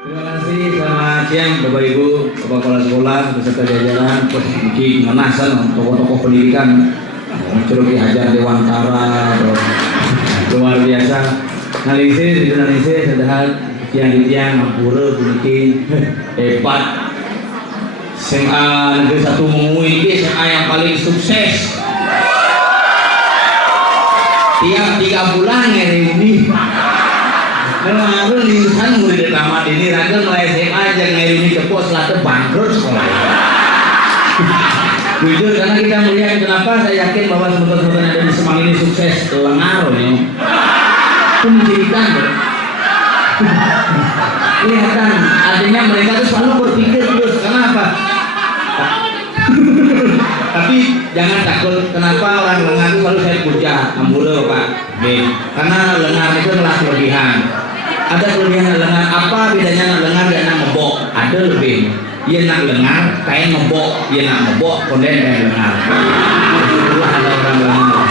Terima kasih, selamat siang Bapak Ibu, Bapak Kepala Sekolah, beserta jajaran, Posisi Menasan, tokoh-tokoh pendidikan, Curug Ki Hajar Dewantara, luar biasa. Nalise, sedang tiang-tiang, Mampura, Bunikin, hebat. SMA Negeri 1 Mengui ini SMA yang paling sukses. Tiap 3 bulan reuni. Kalau aku lisan murid tamat ini raga mulai SMA aja reuni ke pos lalu bangkrut sekolah. Jujur karena kita melihat kenapa saya yakin bahwa sebentar-sebentar yang ada di Semang ini sukses lengar ya. Pendidikan kelihatan artinya mereka tuh selalu berpikir terus kenapa. Tapi jangan takut kenapa orang lengar itu selalu saya puja Ambura Pak. Karena lengar itu adalah kelebihan. Ada kelebihan lengar, apa bedanya lengar dan ngebok? Ada lebih. Ia nak lengar, kain ngebok, ia nak ngebok, konden kain lengar. Itulah ada orang lengar.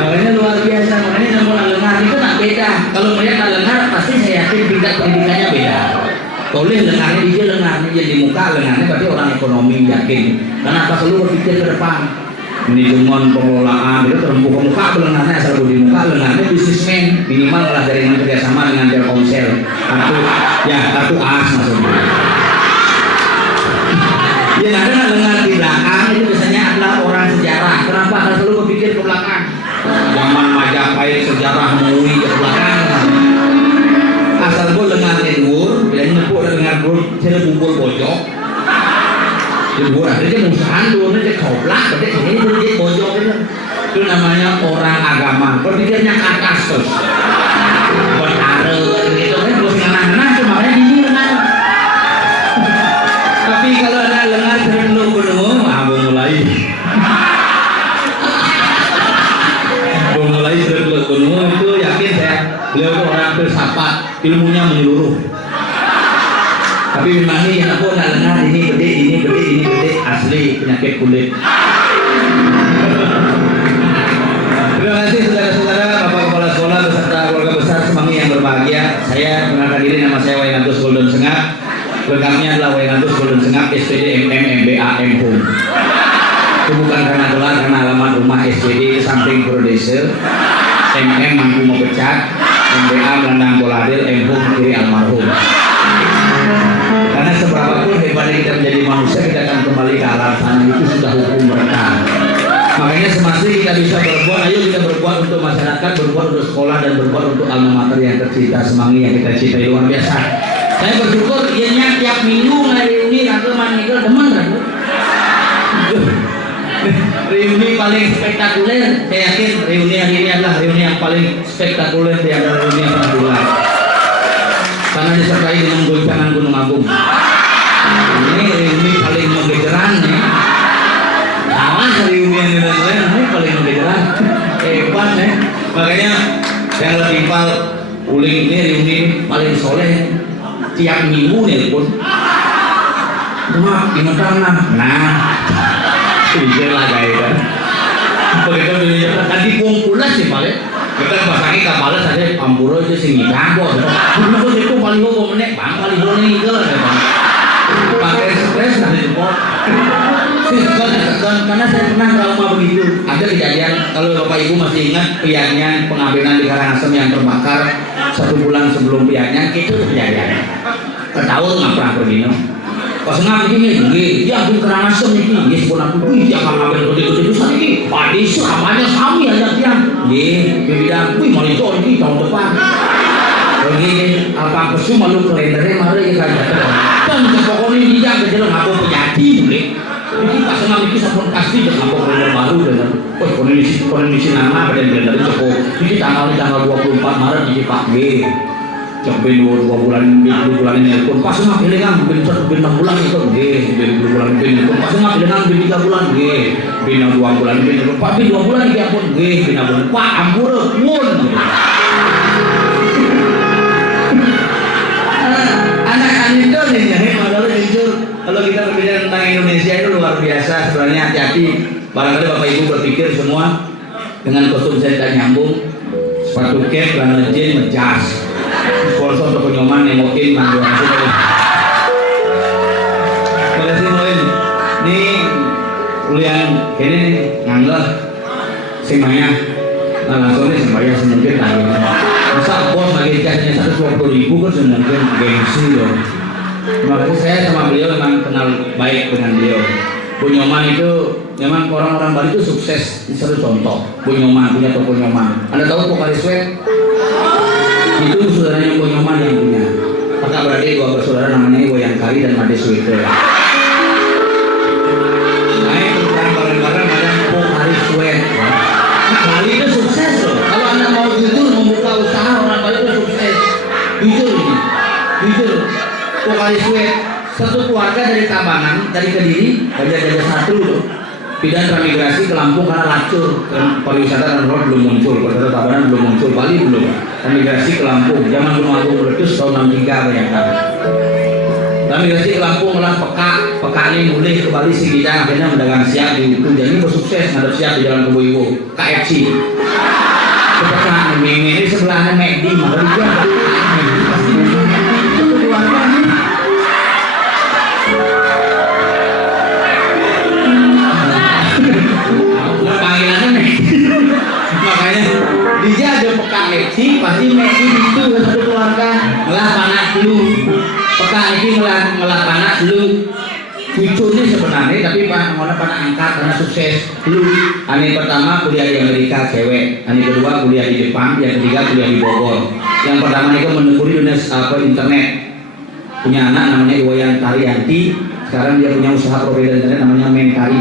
Makanya luar biasa, makanya orang lengar itu tak beda. Kalau melihat lengar pasti saya yakin tingkat pendidikannya beda. Oleh lengarnya dia lengarnya di muka lengarnya berarti orang ekonomi yakin. Kenapa selalu berpikir ke depan? Manajemen pengelolaan itu terempuh ke muka lengarnya asal di muka lengarnya bisnismen minimal lah jaringan kerjasama dengan Telkomsel kartu as maksudnya. Ya ada lengar di belakang itu biasanya adalah orang sejarah. Kenapa harus selalu berpikir ke belakang? Zaman Majapahit sejarah Mengui ke belakang. Asal gue lengar edur, bilangnya nepuk lengar gue saya bubur bojok. Jebur ada dia musuhan tuh, dia koplak, dia ini dia bojok itu namanya orang agama. Berpikirnya ke atas terus, bertare gitu kan, terus ngana-ngana cuma makanya gini lengar. Tapi kalau ada lengar sering lu penuh, mulai sering lu penuh itu yakin saya beliau itu orang filsafat, ilmunya menyeluruh. Tapi memang ini yang aku nak lengar ini gede asli penyakit kulit. Terima kasih saudara-saudara, Bapak Kepala Sekolah beserta keluarga besar Semanggi yang berbahagia. Saya mengenalkan diri, nama saya Wayangantus Golden Sengak. Lengkapnya adalah Wayangantus Golden Sengak SPD MBA Home. Itu bukan karena gelar, karena alamat rumah SPD samping Prodese, Mangku Mepecat, MBA Melandang Koladil, Home kiri almarhum. Karena seberapapun hebatnya kita menjadi manusia, kita akan kembali ke alam sana, itu sudah hukum mereka. Makanya semestinya kita bisa berbuat, ayo kita berbuat untuk masyarakat, berbuat untuk sekolah, dan berbuat untuk alma mater yang tercinta Semanggi yang kita cintai luar biasa. Saya bersyukur ianya tiap minggu reuni rangkuman Miguel demen ragu. Reuni paling spektakuler, saya yakin reuni yang ini adalah reuni yang paling spektakuler di antara reuni yang pernah digelar. Karena disertai dengan goncangan Gunung Agung. Ini reuni paling menggegeran ya. Awas reuni yang lain ini paling menggegeran. Hebat ya. Makanya yang timpal uling ini reuni paling soleh tiap minggu nih pun. Cuma ingetan nah. Ini lah guys kan. Begitu dilihat kan dikumpulkan sih paling. Kita pasangi kapalnya saja Ambura itu sing ngidanggo. Dulu itu paling hukum menek bang paling boleh ngidol ya bang. Pakai stres nanti jempol. Karena saya pernah trauma begitu. Ada kejadian kalau bapak ibu masih ingat pianyan pengambilan di Karangasem yang terbakar 1 bulan sebelum pianyan itu kejadian. Ketahuan nggak pernah pergi no. Pas ngabdi ini, ya aku Karangasem ini, dia sepuluh aku, jangan ngambil gede-gede itu ini, padi selamanya sami aja dia, dia bilang, malah itu ini tahun depan, lagi apa kesu malu kalendernya malah ya kan, dan pokoknya dia kejelang aku penyati boleh, jadi pas ngabdi sabun pasti jangan aku kalender baru dengan, kondisi nama pada kalender itu cukup, jadi tanggal 24 Maret jadi Pak G. Sampai 2 bulan ini pun pas nggak pilih kan bin 6 bulan itu jadi 2 bulan bin pas nggak pilih kan bin 3 bulan bin 2 bulan bin tapi 2 bulan dia pun bin bulan Pak Ambura pun anak-anak itu nih modal jujur kalau kita berbicara tentang Indonesia itu luar biasa sebenarnya. Hati-hati barangkali bapak ibu berpikir semua dengan kostum saya nyambung sepatu cap celana jeans menjas sponsor untuk penyoman yang mau semuanya nah langsung nih sembayang semungkin tadi masa bos lagi dikasihnya 120.000 kan semungkin gengsi loh. Makanya saya sama beliau memang kenal baik dengan beliau. Bu Nyoman itu memang orang-orang Bali itu sukses. Ini satu contoh. Bu Nyoman punya toko Nyoman. Anda tahu Pokari Sweat? Itu saudaranya Bu Nyoman yang punya. Kakak beradik dua bersaudara namanya Wayang Kari dan Made Sweater. Naik berperang bareng-bareng ada Pokari Sweat. Nah, Bali itu sukses loh. Kalau Anda mau jujur membuka usaha orang Bali itu sukses. Jujur ini, jujur. Pokari Sweat satu keluarga dari Tabanan, dari Kediri, Gajah satu loh. Pindah transmigrasi ke Lampung karena lacur, pariwisata dan road belum muncul, pariwisata Tabanan belum muncul, Bali belum. Transmigrasi ke Lampung, zaman Gunung Agung meletus tahun 63 bayangkan. Transmigrasi ke Lampung malah pekanya mulai ke Bali Sigidang, akhirnya mendagang siap di itu, jadi bersukses ngadep siap di Jalan Kebo-Ibo, KFC. Kepekaan ini sebelahnya McD, maka dia makanya dia ada peka Mexi pasti Mexi itu satu keluarga ngelah panas dulu peka ini ngelah panas dulu cucunya sebenarnya tapi mana pada angkat karena sukses dulu. Ani pertama kuliah di Amerika cewek, ani kedua kuliah di Jepang, yang ketiga kuliah di Bogor. Yang pertama itu menekuni dunia internet, punya anak namanya Iwayan Tarianti, sekarang dia punya usaha provider internet namanya Menkari.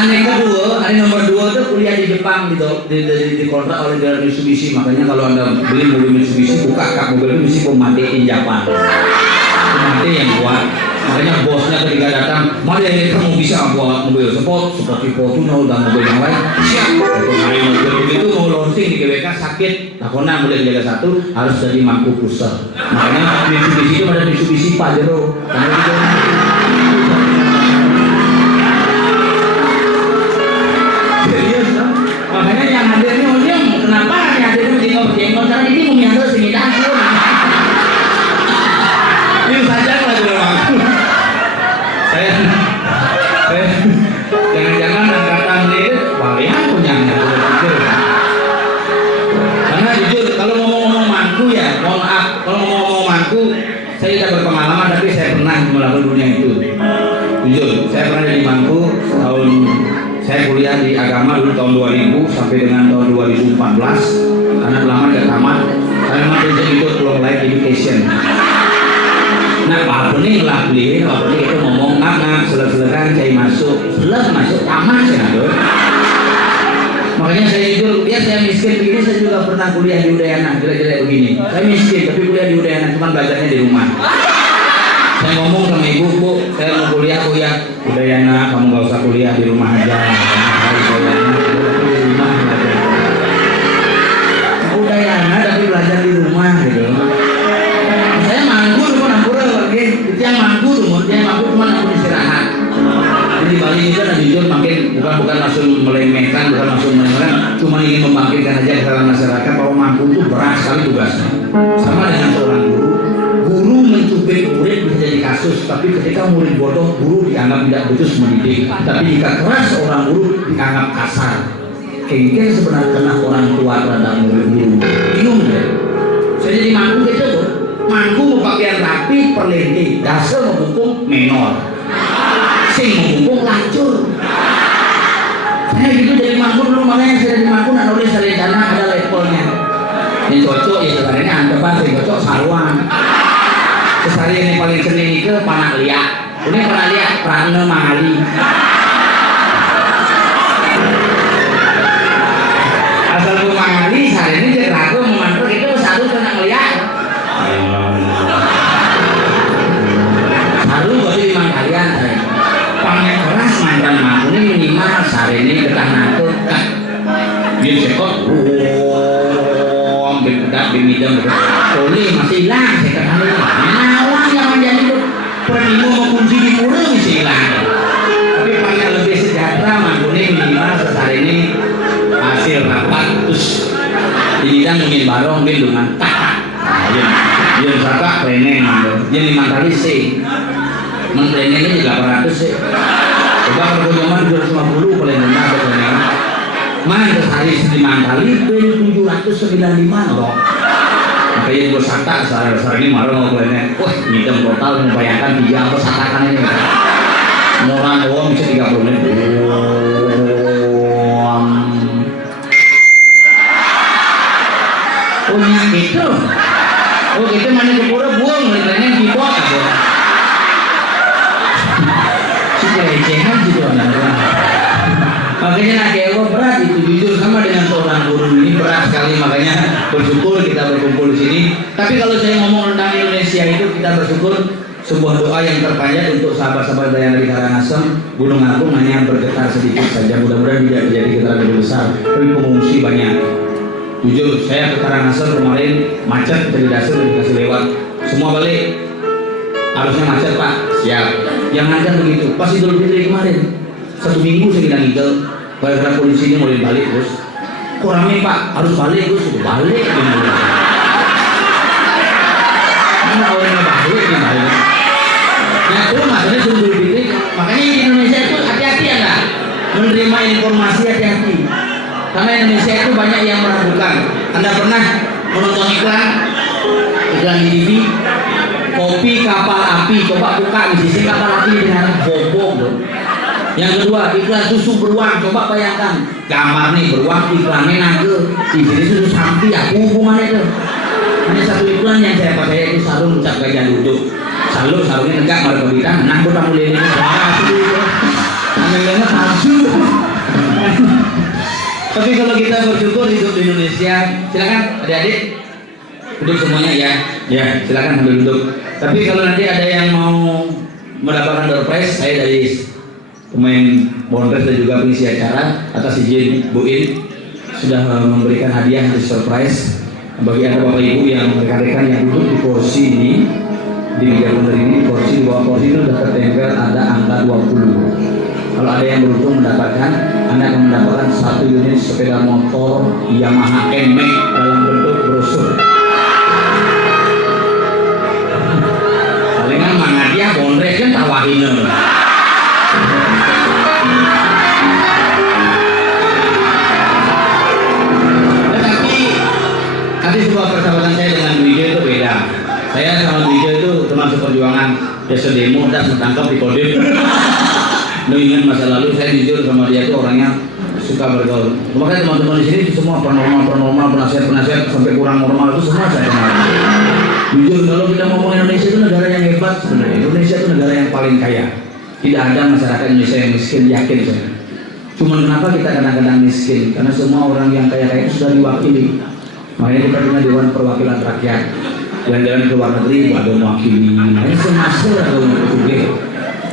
Aneh kedua, aneh nomor 2 tuh kuliah di Jepang gitu, di kontrak oleh dari Mitsubishi. Makanya kalau Anda beli mobil Mitsubishi, buka kap mobil itu mesti pemati Jepang, pemati yang kuat. Makanya bosnya ketika datang, Made kamu bisa buat mobil sport seperti Fortuner dan mobil yang lain. Siap. Kalau main mobil begitu mau launching di GWK sakit, takutnya boleh jaga satu harus jadi mangku pusat. Makanya Mitsubishi itu ada Mitsubishi Pajero. Karena itu makanya yang hadir ini ujung, kenapa yang hadir ini jenggot karena ini mengiatur singidang ini saja lagi waktu saya jangan-jangan angkatan ini walian punya karena jujur kalau ngomong-ngomong mangku ya mohon maaf kalau ngomong-ngomong mangku saya tidak berpengalaman tapi saya pernah melalui dunia itu jujur saya pernah jadi mangku tahun saya kuliah di agama dulu tahun 2000 sampai dengan tahun 2014 karena lama gak tamat saya memang itu belum life education. Nah Pak Bening lah beli, Pak Bening itu ngomong ngap selesai saya masuk tamat saya ngaduh. Makanya saya jujur, dia saya miskin begini saya juga pernah kuliah di Udayana jelek-jelek begini. Saya miskin tapi kuliah di Udayana cuma belajarnya di rumah. Saya ngomong sama ibu, Bu, saya mau kuliah, Bu ya. Udayana, kamu gak usah kuliah di rumah aja. Udayana tapi belajar di rumah gitu. Saya manggur, lagi. Itu yang manggur, dia manggur cuma aku istirahat. Jadi Bali itu kan jujur makin bukan langsung melemehkan, bukan langsung melemehkan, cuma ingin membangkitkan aja kesadaran masyarakat bahwa mampu itu berat sekali tugasnya. Sama dengan seorang guru mencubit murid bisa jadi kasus, tapi ketika murid bodoh, guru dianggap tidak becus mendidik. Tapi jika keras seorang guru dianggap kasar. Kengkel sebenarnya kena orang tua terhadap murid guru. Bingung ya? Saya jadi mangku gitu tuh. Mangku mau pakaian rapi, perlenti, dasar membungkung menor, sing membungkung lancur. Saya gitu jadi mangku dulu, makanya saya jadi mangku nak nulis rencana ada levelnya. Yang cocok ya sebenarnya antepan, yang cocok saruan. Sesari ini paling seni ke panak liak. Ini panak liak Prana Mahali. Asal ke Mahali sehari ini jadi ragu memantul itu satu kena liak. Saru berarti 5 kalian. Panggil keras mantan mampu ini minimal sehari ini ketah natur kan. Biar sekot. Bimidam boleh masih hilang saya kata nawang yang menjadi itu pertimo mengunci di pura masih hilang tapi paling lebih sejahtera mangkuni minimal sehari ini hasil rapat terus di bidang ingin barong dia dengan tak dia saka rene dia 5 kali sih Menteri ini 800 sih. Coba kalau zaman 250 paling rendah katanya. Main sehari 9 kali beli 795 loh. Makanya gue sata dasar ini marah mau kalian. Wah, ngitung total membayangkan 3 atau satakan ini. Murah doang bisa 30 menit. Oh gitu. Oh gitu mana kepura buang mereka dipot aja. Sudah recehan gitu anak-anak. Makanya nak ewa berat itu jujur sama dengan seorang guru ini berat sekali, makanya bersyukur kita berkumpul di sini. Tapi kalau saya ngomong tentang Indonesia itu kita bersyukur sebuah doa yang terpanjang untuk sahabat-sahabat yang dari Karangasem, Gunung Agung hanya bergetar sedikit saja. Mudah-mudahan tidak terjadi getaran lebih besar. Tapi pengungsi banyak. Jujur saya ke Karangasem kemarin macet dari dasar dikasih lewat. Semua balik. Harusnya macet Pak. Siap. Yang ngajak begitu. Pas Idul Fitri kemarin. 1 minggu saya bilang ngigel, gara-gara polisi ini mulai balik terus. Kok rame Pak, harus balik terus, balik gitu. Mana awalnya balik nih balik. Nah itu maksudnya sungguh pilih. Makanya di Indonesia itu hati-hati ya nggak, menerima informasi hati-hati. Karena Indonesia itu banyak yang meragukan. Anda pernah menonton iklan di TV, kopi kapal api, coba buka di sisi kapal api dengan bobok loh. Yang kedua, iklan susu beruang, coba bayangkan gambar nih beruang, iklannya nangke di sini susu sapi, apa hubungannya tuh? Hanya satu iklan yang saya pakai itu sarung ucap gajah duduk, sarungnya tegak marga bintang, nah gue tamu ini anehnya palsu. Tapi kalau kita bersyukur hidup di Indonesia, silakan adik-adik duduk semuanya ya silakan sambil duduk. Tapi kalau nanti ada yang mau mendapatkan door prize, saya dari pemain Bondres dan juga pengisi acara atas izin Bu In sudah memberikan hadiah di surprise bagi anda bapak ibu yang rekan-rekan yang duduk di kursi ini, di meja ponder ini, di kursi di bawah kursi itu sudah tertempel ada angka 20. Kalau ada yang beruntung mendapatkan, anda akan mendapatkan 1 unit sepeda motor Yamaha NMAX dalam bentuk brosur. Palingan mana dia Bondres kan tawahin. Tapi sebuah persahabatan saya dengan Wijo itu beda. Saya sama Wijo itu termasuk perjuangan besok demo dan tertangkap di Kodim. Lo ingat masa lalu saya jujur sama dia itu orangnya suka bergaul. Makanya teman-teman di sini itu semua paranormal, penasihat sampai kurang normal itu semua saya kenal. Jujur kalau kita ngomong Indonesia itu negara yang hebat sebenarnya. Indonesia itu negara yang paling kaya. Tidak ada masyarakat Indonesia yang miskin, yakin saya. Cuman kenapa kita kadang-kadang miskin? Karena semua orang yang kaya-kaya itu sudah diwakili. Makanya kita punya Dewan Perwakilan Rakyat. Jalan-jalan ke luar negeri, ada mewakili. Ini semasa kalau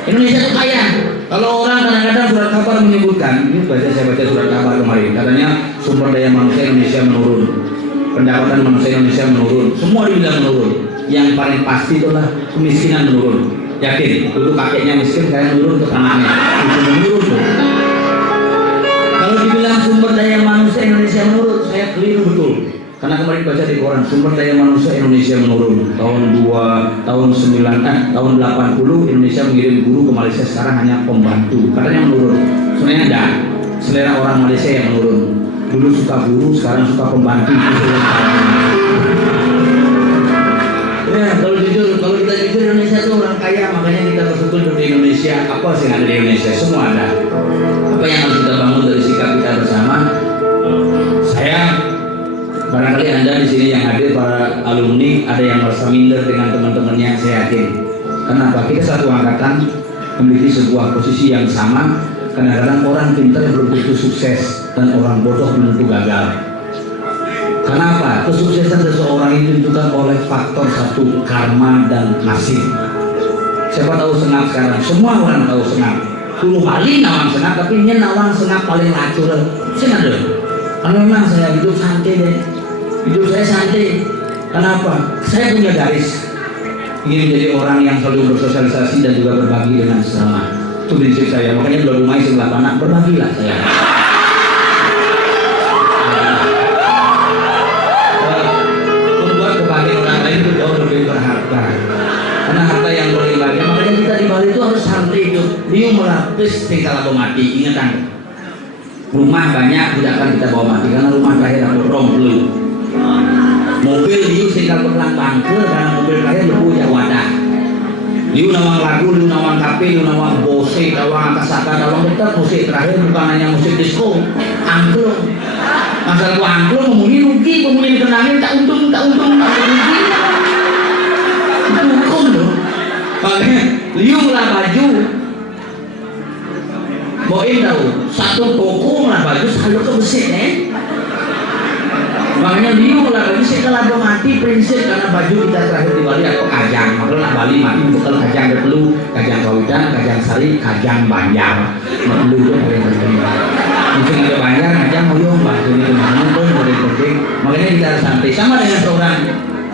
Indonesia itu kaya. Kalau orang kadang-kadang surat kabar menyebutkan, ini saya baca surat kabar kemarin, katanya sumber daya manusia Indonesia menurun, pendapatan manusia Indonesia menurun, semua dibilang menurun. Yang paling pasti itulah kemiskinan menurun. Yakin, dulu kakeknya miskin, saya menurun ke anaknya, itu menurun tuh. Kalau dibilang sumber daya manusia Indonesia menurun, saya keliru betul. Karena kemarin baca di koran sumber daya manusia Indonesia menurun tahun 80 Indonesia mengirim guru ke Malaysia, sekarang hanya pembantu, katanya menurun. Sebenarnya enggak, selera orang Malaysia yang menurun. Dulu suka guru, sekarang suka pembantu. Ya kalau kita jujur Indonesia itu orang kaya, makanya kita bersyukur di Indonesia. Apa sih yang ada di Indonesia? Semua ada. Apa yang harus kita bangun dari sikap kita bersama? Saya barangkali Anda di sini yang hadir para alumni ada yang merasa minder dengan teman-temannya, saya yakin. Kenapa? Kita satu angkatan memiliki sebuah posisi yang sama. Kadang-kadang orang pintar belum tentu sukses dan orang bodoh belum tentu gagal. Kenapa? Kesuksesan seseorang itu ditentukan oleh faktor satu, karma dan nasib. Siapa tahu senang sekarang? Semua orang tahu senang. Dulu kali nawang senang, tapi ini nawang senang paling lacur. Senang deh. Karena memang saya hidup santai deh. Hidup saya santai. Kenapa? Saya punya garis. Ingin menjadi orang yang selalu bersosialisasi dan juga berbagi dengan sesama. Itu prinsip saya. Makanya belum rumah sebelah anak berbagilah saya. Membuat kebahagiaan orang lain itu jauh lebih berharga. Karena harta yang berlimpah. Makanya kita di Bali itu tulis tinggal aku mati. Ingatkan, rumah banyak tidak akan kita bawa mati karena rumah terakhir aku romblu. Mobil liu tinggal berlang bangkel karena mobil terakhir lebu ya wadah. Liu nawang lagu, liu nawang kafe, liu nawang bose, nawang kasaka, nawang tetap musik terakhir bukan hanya musik disco, angklung. Masalah gua angklung ngomongin rugi, ngomongin dikenangin tak untung, tak rugi. Itu hukum loh. Makanya liu lah baju. Boin tahu satu toko lah baju selalu ke besi makanya liu lah baju sih kalau mati prinsip karena baju kita terakhir di Bali atau kajang makanya Bali mati bukan kajang bertelu kajang kawitan kajang sari kajang banjar bertelu itu paling penting mungkin ada banjar kajang moyong baju ini namanya pun paling penting makanya kita harus santai sama dengan program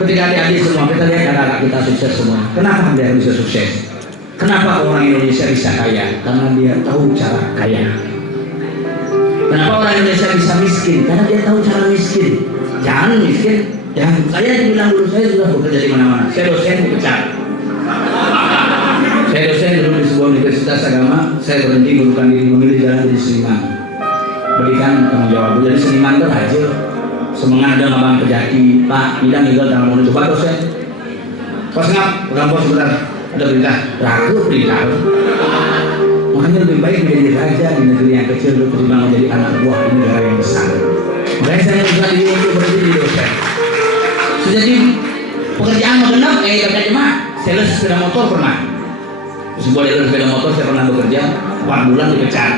ketika adik-adik semua kita lihat anak-anak kita sukses semua kenapa dia bisa sukses. Kenapa orang Indonesia bisa kaya? Karena dia tahu cara kaya. Kenapa orang Indonesia bisa miskin? Karena dia tahu cara miskin. Jangan miskin. Jangan. Saya dibilang dulu saya sudah bekerja di mana-mana. Saya dosen dipecat. Saya dosen dulu di sebuah universitas agama. Saya berhenti mengundurkan diri memilih jalan jadi seniman. Berikan tanggung jawab. Jadi seniman itu hasil. Semangat ada ngabang kejati. Pak, bidang juga dalam mau coba dosen. Pas ngap, rampok sebentar. Ada perintah, ragu perintah. Makanya lebih baik menjadi raja di negeri yang kecil ketimbang menjadi anak buah di negara yang besar. Makanya saya juga diri untuk berhenti di dosen. Jadi pekerjaan mengenap, kata cuma sales sepeda motor pernah. Sebuah dealer sepeda motor saya pernah bekerja 4 bulan dipecat.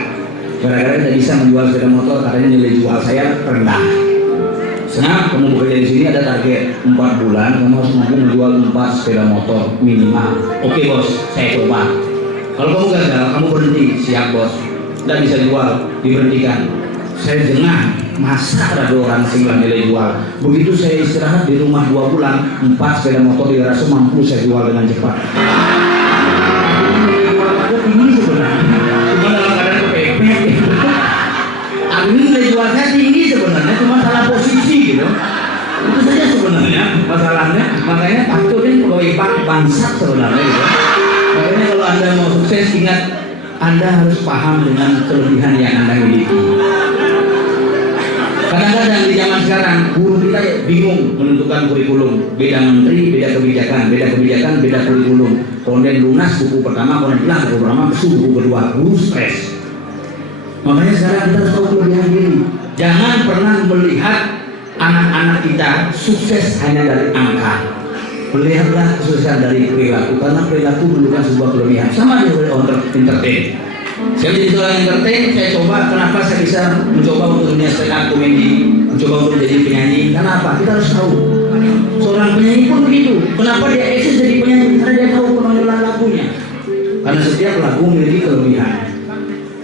Gara-gara tidak bisa menjual sepeda motor, katanya nilai jual saya rendah. Senang, kamu bekerja di sini ada target 4 bulan, kamu harus mampu menjual 4 sepeda motor minimal. Oke bos, saya coba. Kalau kamu gagal, kamu berhenti. Siap bos, tidak bisa jual, diberhentikan. Saya jengah, masa ada 2 orang sehingga nilai jual. Begitu saya istirahat di rumah 2 bulan, 4 sepeda motor di garasi mampu saya jual dengan cepat. Ini sebenarnya, cuma dalam keadaan kepepet. Ini nilai jual saya tinggi sebenarnya, cuma salah posisi gitu. Itu saja sebenarnya masalahnya. Makanya takut kan pegawai bank bangsat sebenarnya gitu. Makanya kalau Anda mau sukses, ingat Anda harus paham dengan kelebihan yang Anda miliki. Kadang-kadang di zaman sekarang guru kita bingung menentukan kurikulum. Beda menteri, beda kebijakan, beda kurikulum. Konden lunas buku pertama, konden hilang buku pertama, buku kedua, guru stres. Makanya sekarang kita harus tahu kelebihan diri. Jangan pernah melihat anak-anak kita sukses hanya dari angka. Melihatlah kesuksesan dari perilaku, karena perilaku menunjukkan sebuah kelebihan. Sama dengan entertain. Saya menjadi seorang entertain, saya coba kenapa saya bisa mencoba untuk dunia stand up comedy, mencoba untuk jadi penyanyi. Kenapa? Kita harus tahu. Seorang penyanyi pun begitu. Kenapa dia eksis jadi penyanyi? Karena dia tahu penonjolan lagunya. Karena setiap lagu memiliki kelebihan.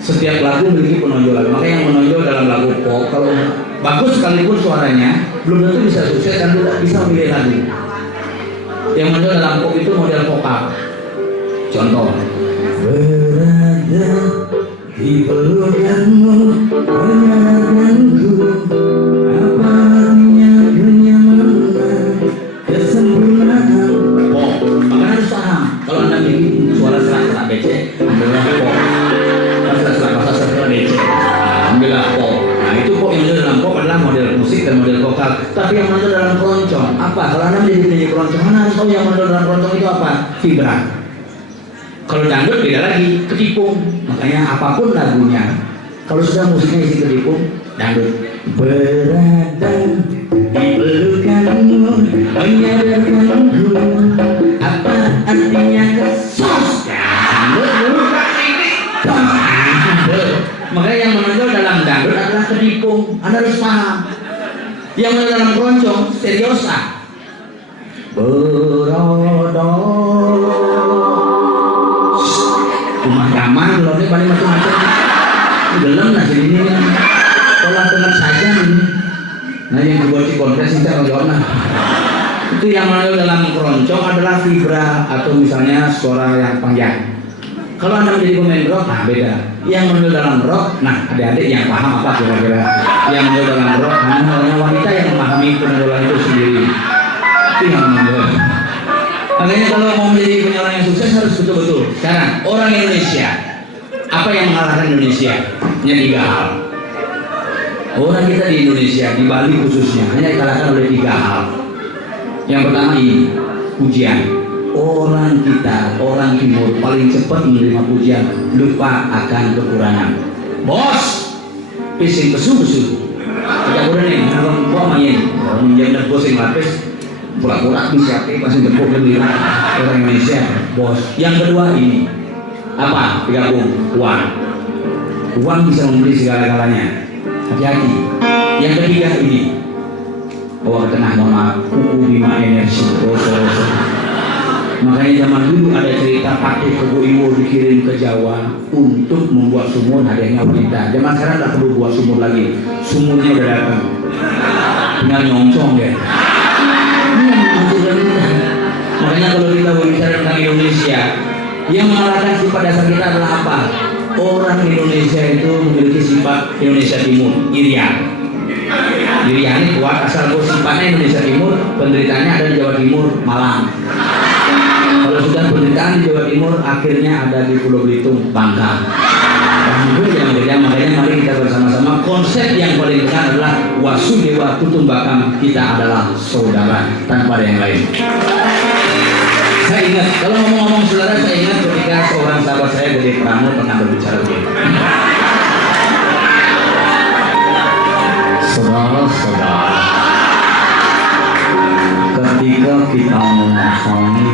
Setiap lagu memiliki penonjolan. Maka yang menonjol dalam lagu pop, kalau bagus sekalipun suaranya, belum tentu bisa sukses dan tidak bisa memilih lagu. Yang menonjol dalam pop itu model vokal. Contoh, berada di pelukanmu, menyadarkanku apa artinya kenyamanan, kesempurnaan. Pop, maka harus paham. Kalau Anda bikin suara serak-serak becek, ambillah pop. Ambillah pop. Nah itu pop yang ada dalam pop adalah model musik dan model vokal. Tapi yang ada dalam keroncong apa? Kalau Anda menjadi penyanyi keroncong, Anda harus tahu yang ada dalam keroncong itu apa? Vibra. Kalau dangdut beda lagi, ketipung. Makanya apapun lagunya, kalau sudah musiknya isi ketipung, dangdut. Berada di pelukanmu, menyadarkanku apa artinya kesos. Makanya yang menonjol dalam dangdut adalah kedipung. Anda harus paham. Yang menonjol dalam keroncong seriosa. Berada rumah gaman loh ini paling macam-macam. Gelem lah jadi ini. Tolong dengar saja ini. Nah yang dibuat di konferensi kita kalau itu yang menonjol dalam keroncong adalah vibra atau misalnya suara yang panjang. Kalau Anda menjadi pemain rock, nah beda. Yang menonjol dalam rock, nah adik-adik yang paham apa kira-kira. Yang menonjol dalam rock, hanya wanita yang memahami penonjolan itu sendiri. Itu yang menonjol. Makanya kalau mau menjadi penyanyi yang sukses harus betul-betul. Sekarang orang Indonesia, apa yang Indonesia hanya 3 hal. Orang kita di Indonesia, di Bali khususnya, hanya dikalahkan oleh 3 hal. Yang pertama ini, pujian. Orang kita, orang timur paling cepat menerima pujian, lupa akan kekurangan. Bos, pising pesu-pesu. Tidak boleh nih, orang tua main. Orang menjadi bos yang lapis, pura-pura bisa, masih tepuk lebih orang Indonesia, bos. Yang kedua ini, apa? Digabung, uang. Uang bisa membeli segala-galanya. Hati-hati. Yang ketiga ini, bahwa tengah mohon kuku Bima Energi. Makanya zaman dulu ada cerita pakai Kebo Iwo dikirim ke Jawa untuk membuat sumur, hadiahnya wanita. Zaman sekarang tak perlu buat sumur lagi, sumurnya udah datang, tinggal nyongsong ya. Makanya kalau kita berbicara tentang Indonesia, yang mengalahkan sifat dasar kita adalah apa? Orang Indonesia itu memiliki sifat Indonesia Timur, irian. Irian ini kuat, asal sifatnya Indonesia Timur, penderitaannya ada di Jawa Timur, Malang. Kalau sudah penderitaan di Jawa Timur, akhirnya ada di Pulau Belitung, Bangka. Yang beda, makanya mari kita bersama-sama, konsep yang paling besar adalah Wasudewa Kutumbakam, kita adalah saudara tanpa ada yang lain. Saya ingat, kalau ngomong-ngomong saudara, saya ingat ketika seorang sahabat saya dari Pramo pernah berbicara begini. Saudara-saudara, ketika kita memahami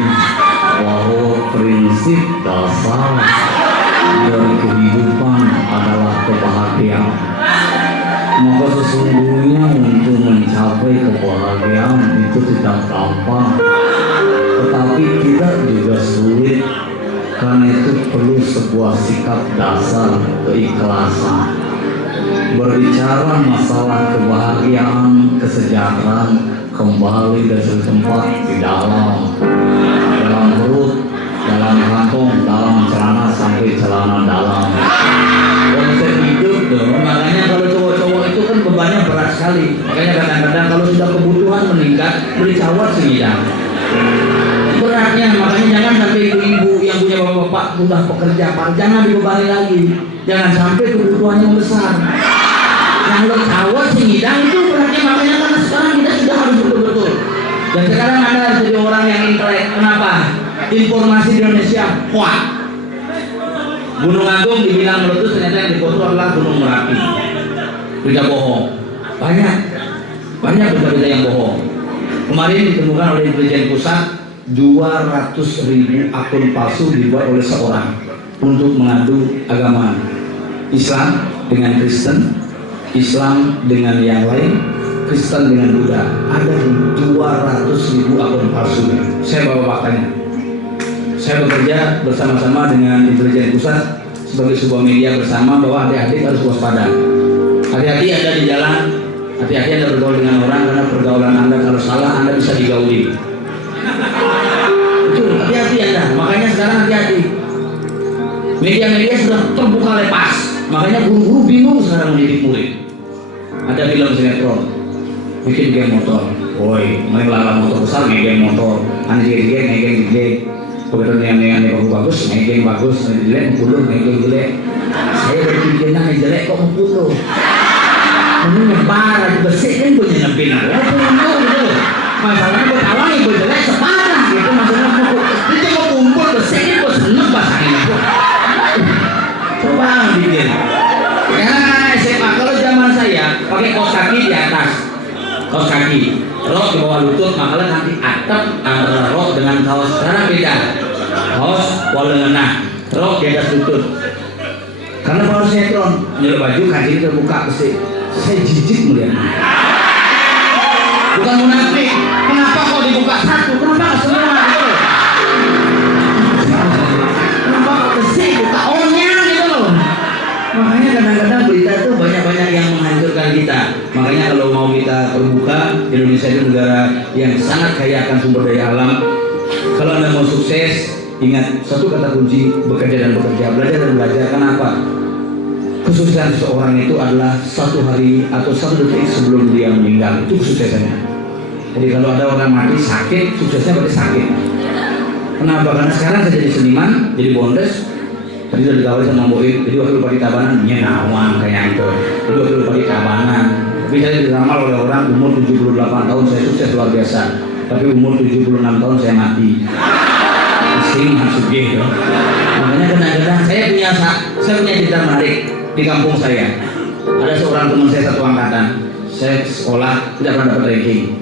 bahwa prinsip dasar dari kehidupan adalah kebahagiaan, maka sesungguhnya untuk mencapai kebahagiaan itu tidak gampang, tetapi tidak juga sulit. Karena itu perlu sebuah sikap dasar keikhlasan. Berbicara masalah kebahagiaan, kesejahteraan kembali dari tempat di dalam perut, dalam kantong, dalam celana sampai celana dalam. Konsep hidup dong. Makanya kalau cowok-cowok itu kan bebannya berat sekali. Makanya kadang-kadang kalau sudah kebutuhan meningkat, beli cawat semidang. Beratnya, makanya jangan sampai ibu-ibu yang punya bapak-bapak sudah pekerja, Pak, jangan dibebani lagi. Jangan sampai kebutuhannya besar. Yang lo cawat semidang itu beratnya, makanya karena sekarang kita sudah harus betul-betul. Dan sekarang Anda harus jadi orang yang intelek. Kenapa? Informasi di Indonesia kuat. Gunung Agung dibilang meletus, ternyata yang dipoto adalah Gunung Merapi. Berita bohong. Banyak berita-berita yang bohong. Kemarin ditemukan oleh intelijen pusat 200.000 akun palsu dibuat oleh seorang untuk mengadu agama Islam dengan Kristen, Islam dengan yang lain, Kristen dengan Buddha. Ada 200.000 akun palsu. Saya bawa faktanya. Saya bekerja bersama-sama dengan intelijen pusat sebagai sebuah media bersama bahwa adik-adik harus waspada. Hati-hati Anda di jalan, hati-hati Anda bergaul dengan orang, karena pergaulan Anda kalau salah Anda bisa digauli. Betul, hati-hati Anda. Makanya sekarang hati-hati. Media-media sudah terbuka lepas. Makanya guru-guru bingung sekarang mendidik murid. Ada film sinetron, bikin geng motor. Woi, main larang motor besar, ngegeng motor. Anjing-geng, ngegeng-geng. Begitu yang bagus, ngegeng bagus, jelek mempuluh, ngegeng jelek. Saya berpikirnya jelek kok mempuluh. Ini nyebar, bersih kan gue nyenepin. Gitu. Masalahnya gue tawarin, gue jelek separah gitu. Maksudnya dia cuma kumpul bersih kan gue seneng bahasanya. Coba bikin. Karena SMA, kalau zaman saya pakai kaos kaki di atas, kaos kaki, rok di bawah lutut, makanya nanti atap antara rok dengan kaos. Sekarang beda, kaos wala lengan, rok di atas lutut. Karena kalau sinetron nyuruh baju kaki terbuka bersih, saya jijik melihatnya. Bukan munafik, kenapa kok dibuka satu, kenapa nggak semua gitu? Kenapa kok bersih, buka orangnya gitu loh. Makanya kadang-kadang berita itu banyak-banyak yang menghancurkan kita. Makanya kalau mau kita terbuka, Indonesia itu negara yang sangat kaya akan sumber daya alam. Kalau Anda mau sukses, ingat satu kata kunci, bekerja dan bekerja, belajar dan belajar. Kenapa? Kesuksesan seseorang itu adalah satu hari atau satu detik sebelum dia meninggal, itu kesuksesannya. Jadi kalau ada orang mati sakit, suksesnya berarti sakit. Kenapa? Karena sekarang saya jadi seniman, jadi bondes, Tadi udah dikawal sama Boim, jadi waktu lupa di Tabanan, nyenawang kayak itu. Jadi waktu lupa di Tabanan. Tapi saya diramal oleh orang umur 78 tahun saya sukses luar biasa. Tapi umur 76 tahun saya mati. Pusing sugih ya. Makanya kadang-kadang saya punya cerita menarik di kampung saya. Ada seorang teman saya satu angkatan. Saya sekolah tidak pernah dapat ranking.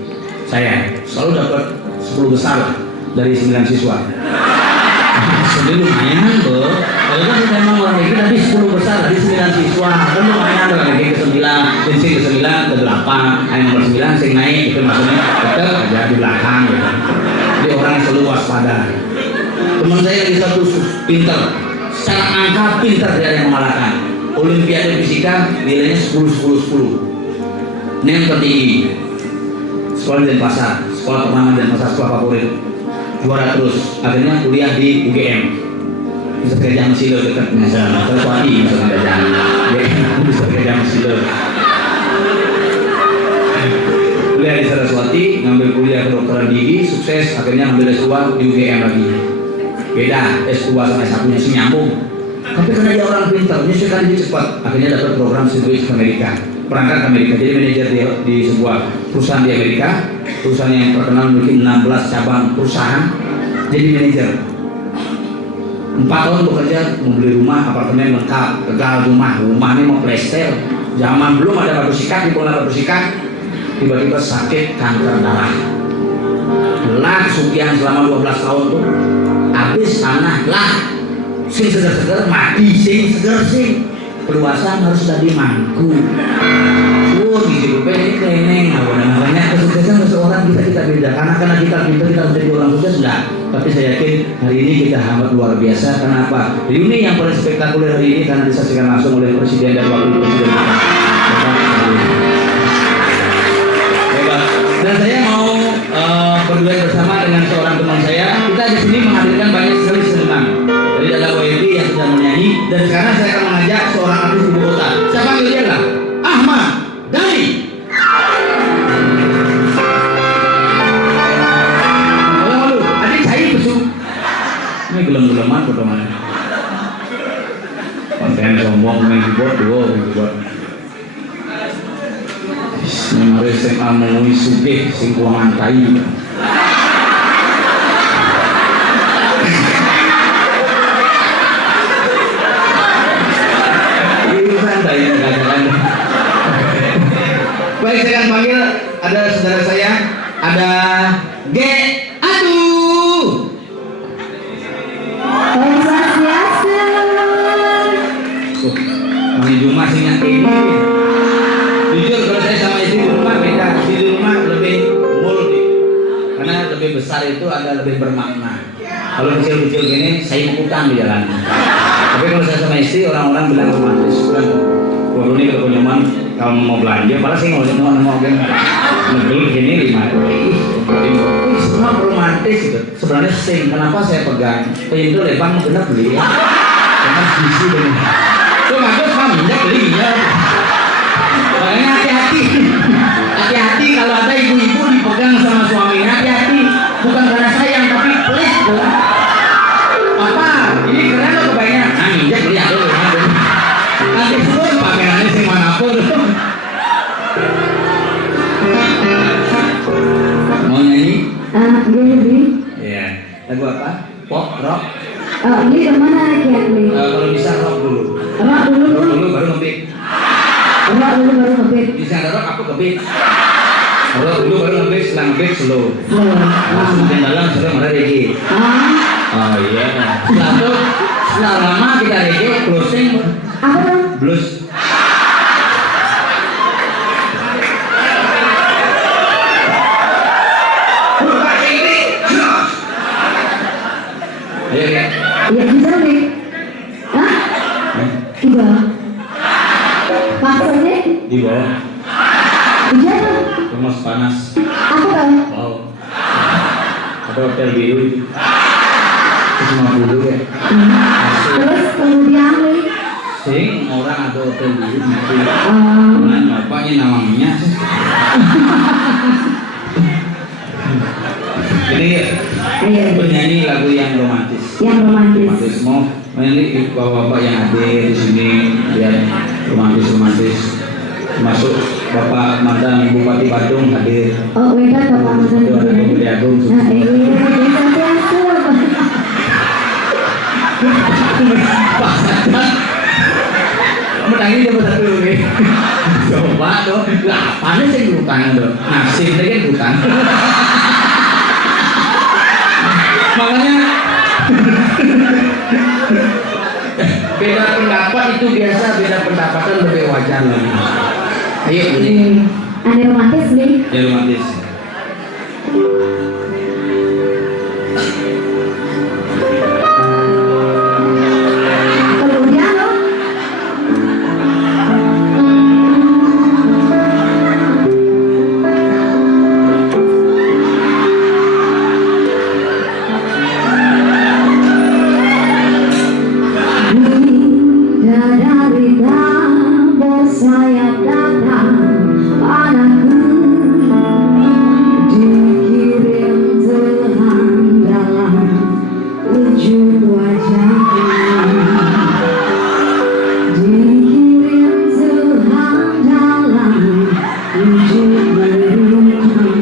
Saya selalu dapat 10 besar dari 9 siswa. Jadi lumayan tuh. Kalau kan saya memang orang itu tapi 10 besar dari 9 siswa kan lumayan tuh. Ranking ke-9, ranking ke-9 ke-8, yang nomor 9 sing naik itu maksudnya tetap aja di belakang gitu. Jadi orang selalu waspada. Teman saya lagi satu pinter, secara angka pinter dia yang mengalahkan. Olimpiade fisika nilainya 10. Ini yang tertinggi. Sekolah di Denpasar, sekolah pertama Denpasar, sekolah favorit. Juara terus, akhirnya kuliah di UGM. Bisa kerja Mesilo dekat misalnya, Saraswati misalnya kerja. Bisa kerja Mesilo. Kuliah di Saraswati, ngambil kuliah kedokteran gigi, sukses, akhirnya ngambil S2 di UGM lagi. Beda, S2 sama S1-nya sih nyambung. Tapi karena dia orang pintar, menyesuaikan diri cepat, akhirnya dapat program studi ke Amerika. Berangkat ke Amerika, jadi manajer di sebuah perusahaan di Amerika, perusahaan yang terkenal memiliki 16 cabang perusahaan, jadi manajer. 4 tahun bekerja, membeli rumah, apartemen lengkap, gagal rumahnya mau plester. Zaman belum ada batu sikat, di pola batu sikat, tiba-tiba sakit kanker darah. Lah sugihan selama 12 tahun tuh, habis tanah lah. Sing seger-seger mati, sing seger sing perluasan harus tadi mangku. Gitu ini kleneng. Makanya kesuksesan seseorang kita beda. Karena kita menjadi orang sukses enggak. Tapi saya yakin hari ini kita amat luar biasa. Kenapa? Reuni yang paling spektakuler hari ini karena disaksikan langsung oleh Presiden dan Wakil Presiden kita. Hebat. Dan saya mau berduet bersama dengan seorang teman saya. Kita di sini menghadirkan banyak sekali seniman. Jadi ada WNI yang sedang menyanyi dan sekarang saya akan mengajak seorang artis ibu kota. Siapa yang dia lah? Ahmad Dhani. Halo, adik saya besok. Ini gelem-geleman potongannya. Konten sombong main keyboard dua keyboard. Ini mari SMA menui sugih sing kuangan kayu. Baik, saya akan panggil ada saudara saya, ada G. Aduh. Mani Juma sih yang ini. Jujur kalau saya sama istri di rumah beda. Di rumah lebih multi, karena lebih besar itu ada lebih bermakna. Kalau kecil-kecil gini, saya utang di jalan. Tapi kalau saya sama istri, orang-orang bilang romantis. Kalau ini kalau nyaman, kalau mau belanja, malah sih mau ngegel gini 5. Semua romantis gitu. Sebenarnya sing, kenapa saya pegang? Pintu lebang bener beli ya. Karena sisi dengan. Tuh bagus kan, minyak belinya. Makanya hati-hati. Hati-hati kalau ada ibu-ibu dipegang sama suaminya, hati-hati. Bukan karena sayang, tapi pelit. Apa? Ini keren loh kebayang. Nah, minyak beli ada loh. Nanti pun pakaiannya sing manapun. Mau nyanyi? Gini. Iya. Lagu apa? Pop, rock? Ini kemana lagi? Kalau bisa rock dulu. Rock dulu. Rock dulu baru ngebeat. Rock dulu baru ngebeat. Bisa ada rock aku ngebeat. Rock dulu baru ngebeat, setelah ngebeat slow. Langsung makin dalam sudah mulai reggae. Oh iya. Setelah lama kita reggae, closing Apa dong? blues. Ayo ya. Ya bisa nih. Hah? Tiba. Maksudnya? Di bawah. Iya tuh. Kemas panas. Apa dong? Wow. Ada hotel biru. 50 ya. Terus kemudian nih. Sing orang ada hotel biru nanti. Mana bapaknya namanya sih. Ini penyanyi lagu yang romantis. Yang romantis. Romantisme Ini bapak-bapak yang hadir di sini biar romantis-romantis. Masuk Bapak mantan Bupati Badung hadir. Oh, beda Bapak mantan Itu ada Bupati Agung. Nah, Kamu tanya dia besar dulu nih. Coba dong, lah panas sih hutang dong. Nasib ini kan hutang. Makanya beda pendapat itu biasa, beda pendapatan lebih wajar lah. Ayo ini. Ada romantis nih. Ya romantis. Kemudian lo. Dari bersayap datang padaku, dikirim Tuhan dalam wujud wajahku, dikirim Tuhan dalam wujud wajahku.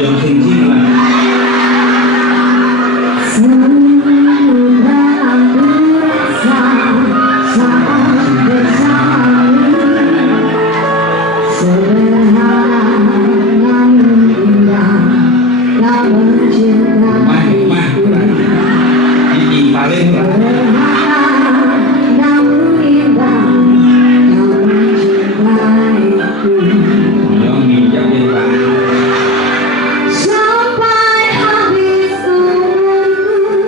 Yang cincin lah. Semoga aku rasa saat bersamamu, sederhana namun indah kau mencintaiku. Ini paling lah. Sederhana namun indah kau mencintaiku. Yang minjak ya Pak. Sampai habis umurku,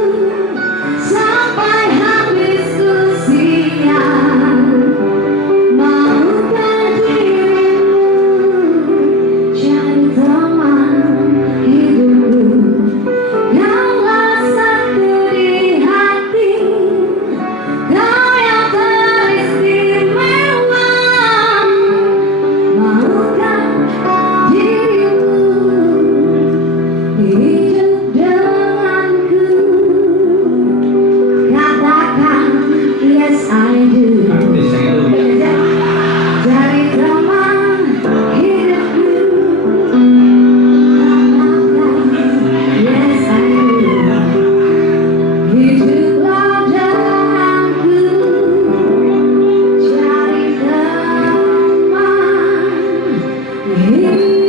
sampai habis usia, maukah dirimu jadi teman hidupku? Kaulah satu di hati, kau yang teristimewa. Maukah dirimu hidup denganku? Katakan yes I do. Artis yang itu. Jadi teman hidupku. Katakan yes I do. Hiduplah denganku. Jadi teman hidupku.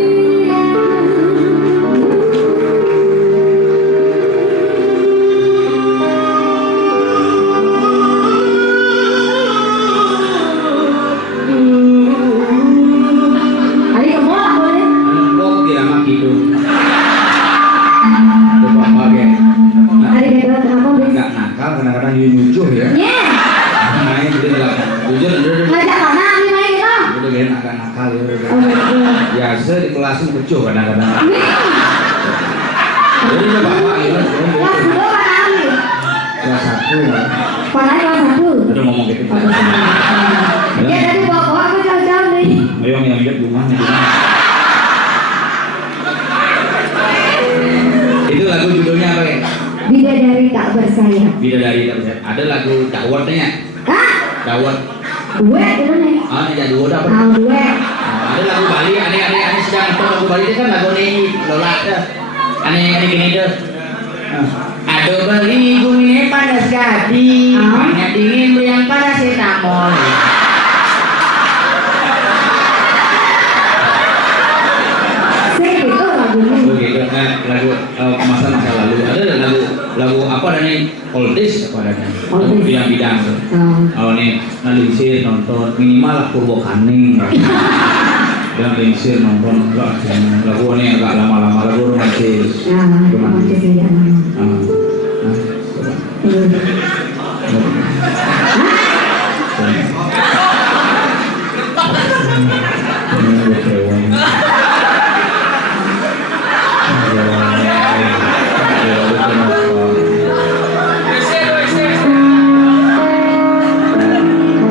Ayo bola boleh? Kok dia mah gitu. Coba pakai. Ayo kita kenapa bis? Enggak nakal kadang-kadang nyucuh ya. Yeah. Main gitu lah. Jujur Ngajak mana nih main kita? udah gak agak nakal ya. Oh betul. Biasa di kelas itu kecuh kadang-kadang. Jadi coba Pak ya. Kelas 2 mana nih? Kelas 1 ya. Pada kelas 1. Udah ngomong gitu. Ya tadi bawa aku jauh-jauh nih. Ayo yang lihat rumahnya di mana. Itu lagu judulnya apa ya? Bidadari tak bersayap. Bidadari tak bisa. Ada lagu dawatnya. Hah? Dawat. Gue itu nih. Ah, ini jadi udah apa? Tahu gue. Ada lagu Bali, aneh sedang nonton lagu Bali itu kan lagu ini Lola dah. Aneh gini deh. Aduh beli gumi panas gadi, banyak dingin beriang paracetamol. Saya gitu lagunya. Oke, lagu masa lalu. Ada lagu apa namanya? Oldies apa namanya? Lagu Oldies. bidang. Oh. Oh nih, nalisir nonton minimal lah Purwo Kaning. Yang lingsir nonton lagu ini agak lama-lama lagu romantis. Nah, romantis aja.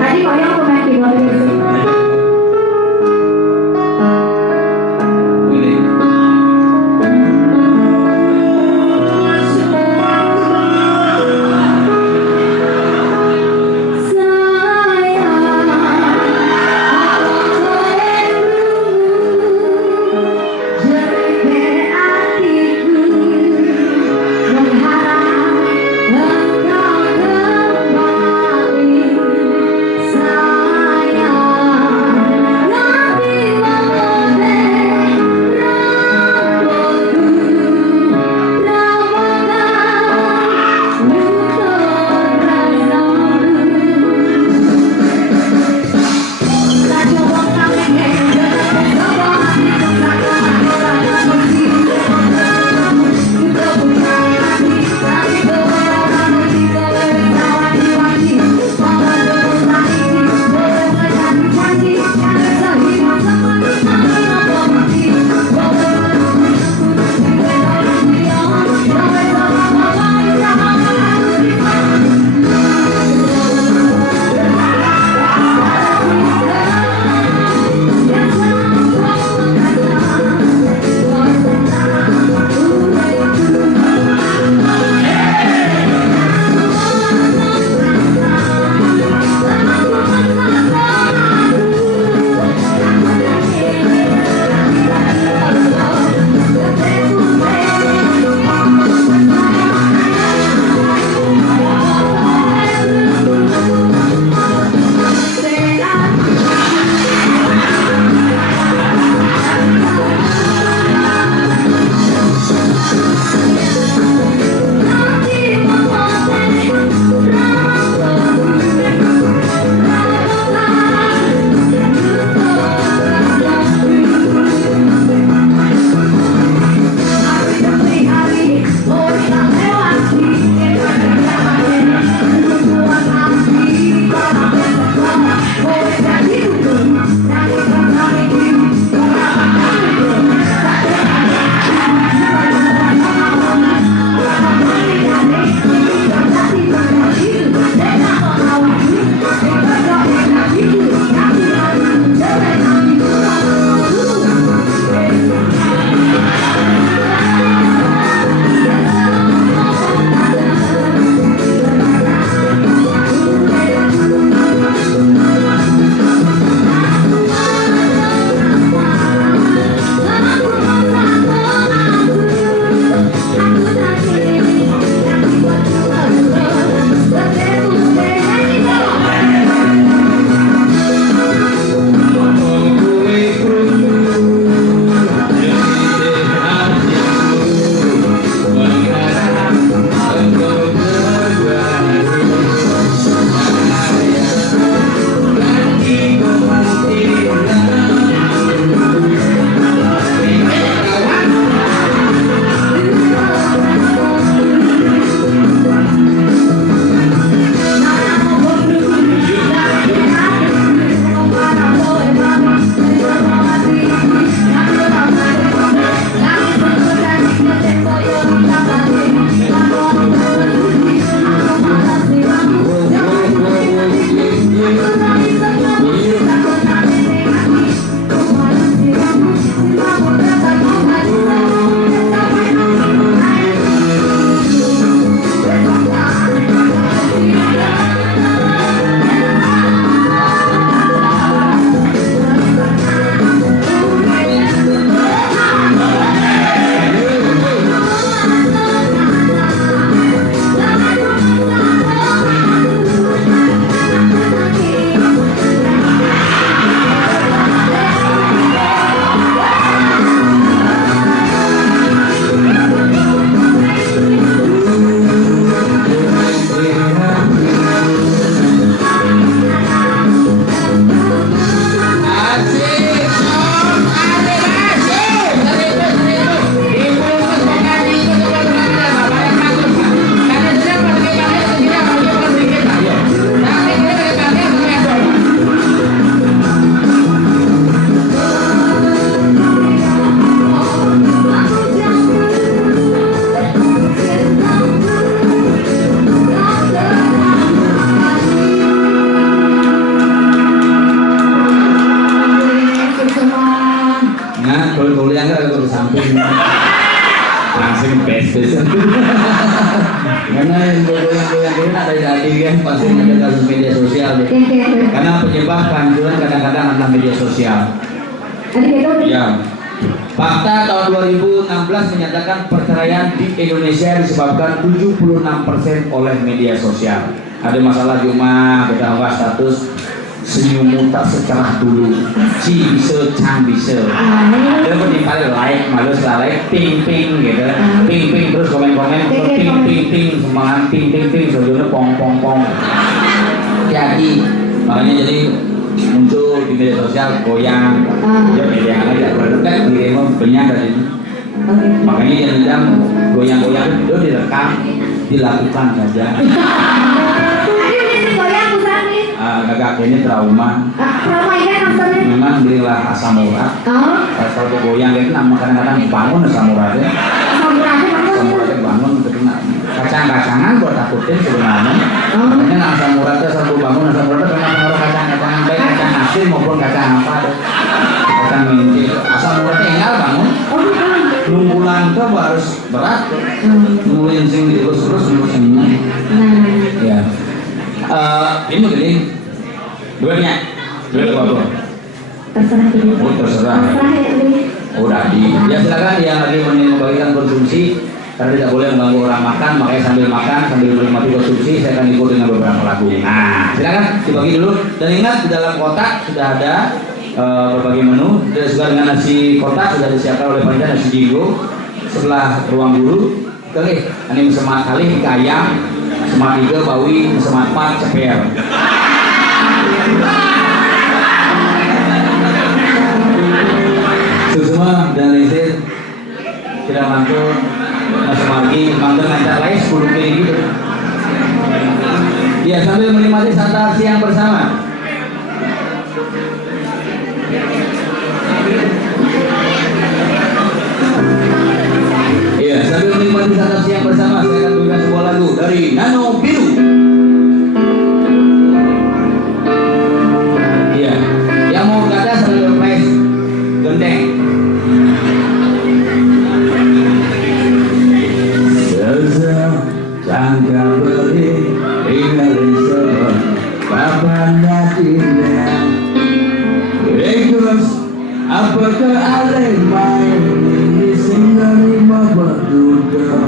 Tadi kau yang komen di bawah itu. Ini langsung best. Karena yang goyang-goyang ini ada jadi kan pasti ada kasus media sosial deh. Karena penyebab kehancuran kadang-kadang adalah media sosial. Ya. Fakta tahun 2016 menyatakan perceraian di Indonesia disebabkan 76% oleh media sosial. Ada masalah di rumah, kita ubah status senyummu tak secerah dulu, ci bisa, can bisa. Dia menimpa like, malu setelah like, ping ping gitu, ping ping terus komen-komen, ping ping ping, semangat ping ping ping, sebenarnya pong pong pong. Jadi makanya jadi muncul di media sosial goyang, ya media aja kan dirimu banyak dari ini. Makanya jangan goyang-goyang itu direkam, dilakukan saja. Agak ini trauma. Trauma ini maksudnya? Memang belilah asam urat. Kalau goyang itu nama kadang-kadang bangun asam uratnya. Asam uratnya bangun kena kacang-kacangan buat takutin sebenarnya. Makanya asam uratnya satu bangun asam uratnya karena pengaruh kacang-kacangan baik kacang asin maupun kacang apa. Kacang minci. Asam uratnya enggak bangun. Lumpulan itu harus berat. Nungguin sing terus-terus nungguin. Ya. Ini begini, duanya, apa? Terserah. Udah ya silakan yang lagi membagikan konsumsi karena tidak boleh mengganggu orang makan, makanya sambil makan sambil menikmati konsumsi saya akan ikut dengan beberapa lagu. Nah, silakan dibagi dulu dan ingat di dalam kotak sudah ada berbagai menu, dan juga dengan nasi kotak sudah disiapkan oleh panitia nasi jigo setelah ruang guru. Oke, ini semangat kali ayam. Semat 3 bawi, semat 4 ceper. Susuma dan Lisin tidak mantun, masuk lagi mantun lancar lain 10 kali gitu. Ya sambil menikmati santap siang bersama. Iya sambil menikmati santap siang bersama saya akan berikan sebuah lagu dari Nano Biru. Iya, yang mau kata sambil surprise gendeng. Sangka beri tinggalin sebab bapaknya tidak egois. Apakah ada main ini sehingga lima berduka.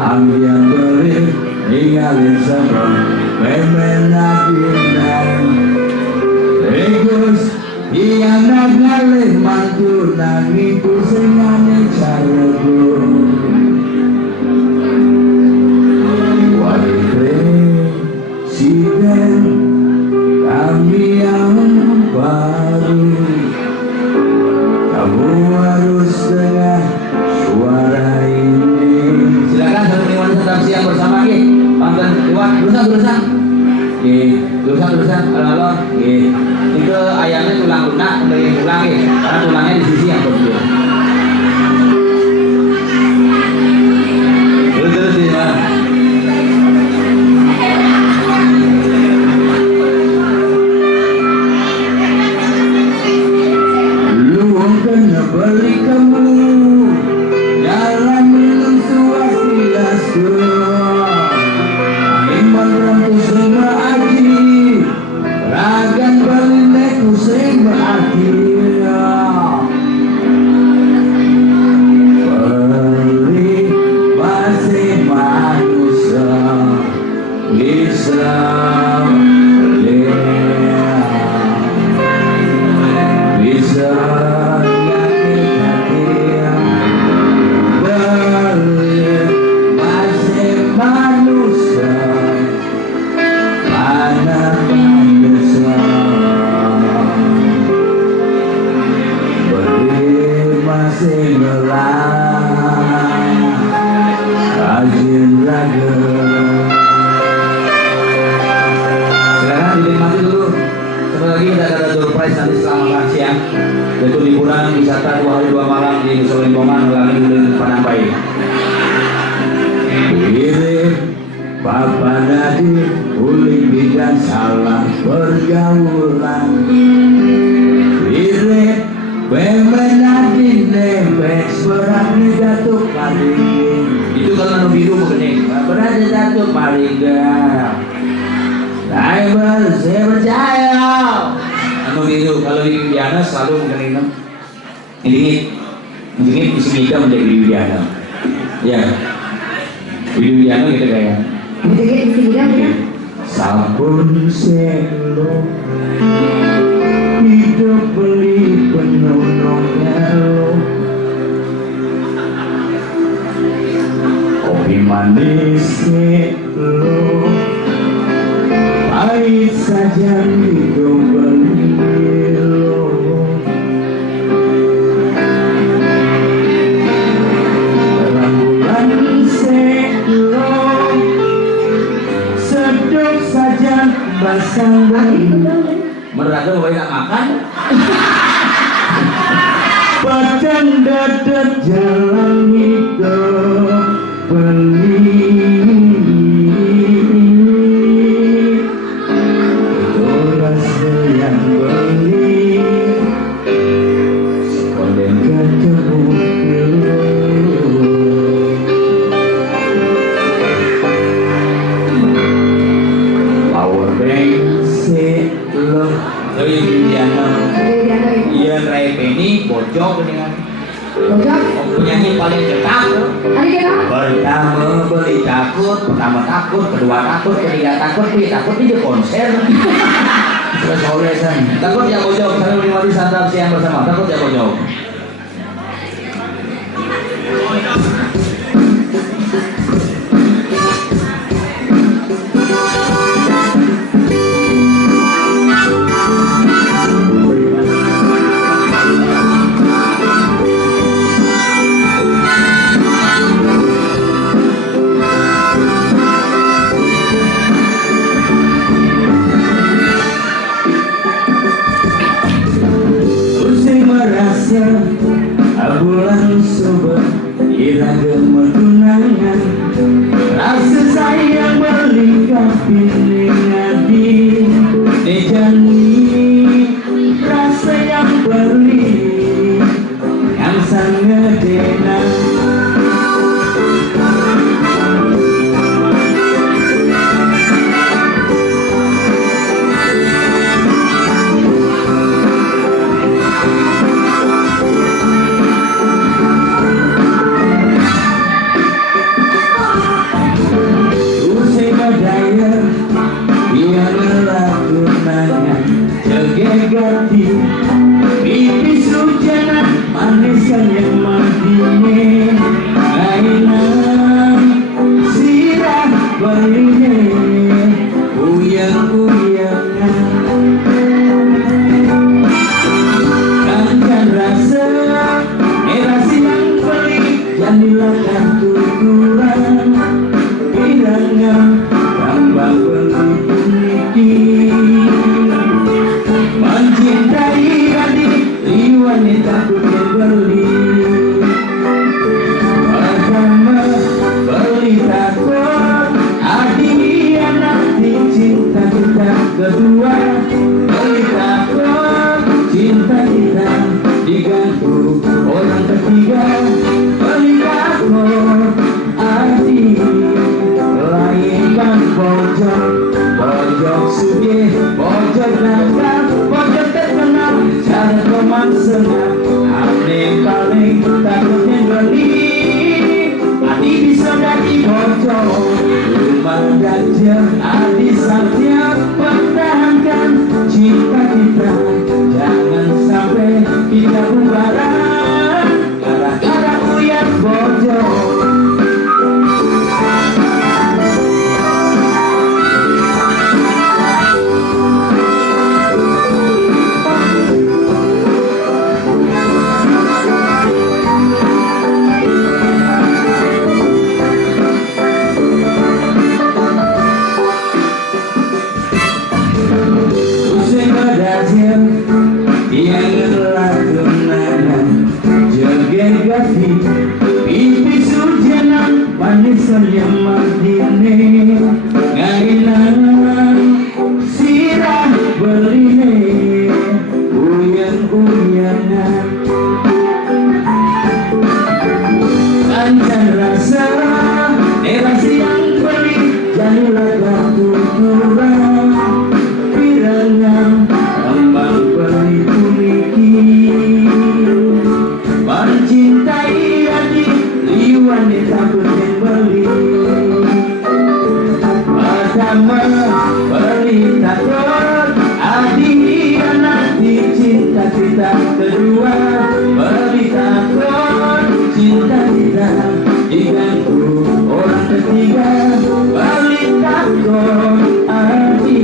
Ambil beri, tinggalin sebab memenakinan egois. Yang nagalin mantu nangiku sengane caraku. Wali presiden kami yang baru, kamu harus dengar suara ini. Silakan teman-teman tetap siang bersama lagi. Pantun Iwan, berusaha. Berusaha, halo. Itu ayamnya tulang lunak, dari tulang karena tulangnya di sisi yang berbeda. Terus di mana? Luang kena beli kamu dalam minum suasilas iman rantu semua aji ragan beli neku semua aji beli masih manusia bisa bisa yaitu liburan wisata 2 hari 2 malam di Nusa Lembongan melalui Ulin Padang Bayi. Kirim Papa Nadi Ulin bidang salah pergaulan paling itu kalau anu biru begini berada satu paling saya percaya anu biru kalau di Widiana selalu mengenai ini isi kita menjadi Widiana ya Widiana gitu kayak sampun selo hidup beli penuh nongelo kopi manis selo pahit saja hidup beli lo rembulan selo seduh saja basang beli merasa mau banyak makan padang dadat jalan hidup beli tulas yang beli sekolah kecebuk power bank selo dari Widiana iya Rai Penny bojok dengan penyanyi paling cetak pertama beli takut pertama takut kedua takut ketiga takut ini konser terus oleh takut ya bojok saya menikmati santap siang bersama takut ya bojok bulan sobat iragam tunangan rasa sayang melingkapi ngadi dejani rasa yang beli yang sangat enak ganti pipis hujanan maniskan yang madine kainan sirah beline uyang-uyangan kankan rasa erasi yang beli jadilah tuturan bilangan tambah beli puniki mencintai adik wanita beli pertama beli takut adik anak cinta kita kedua beli takut cinta kita diganggu orang ketiga beli takut adik lain bang bojok sugih bojok nangkap bojok terkenal cara teman senang ane paling takutnya beli adi bisa jadi bojok rumah gajah adi satya pertahankan cinta kita jangan sampai kita bubaran gara-gara uyan bojok. Pipis hujanan manisan yang madine ngainan sirah beline uyang-uyangan kancan kita kedua berbicara cinta kita diganggu orang ketiga berbicara hati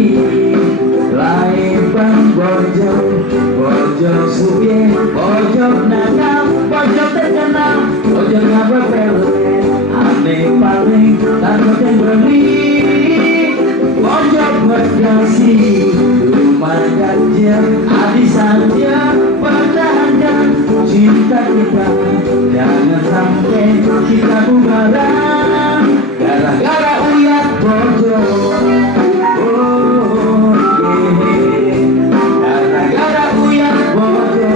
lain bang bojo suge bojo nakal bojo terkenal bojo ngabel aneh paling takut yang beri bojo berdasi rumah gajah adi saja pertahankan cinta kita jangan sampai kita bubaran gara-gara ulat bojo. Gara-gara ulat bojo.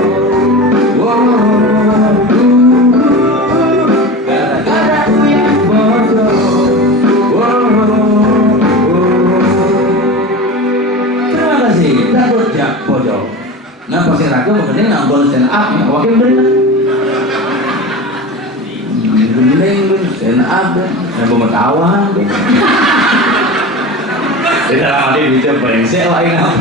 Gara-gara ulat bojo. Terima kasih. Takut jak bojo. Nah pasti ragu mungkin nambol stand up ya wakil bener. Bener stand up dan pemetawa. Tidak lama dia bisa brengsek lain apa.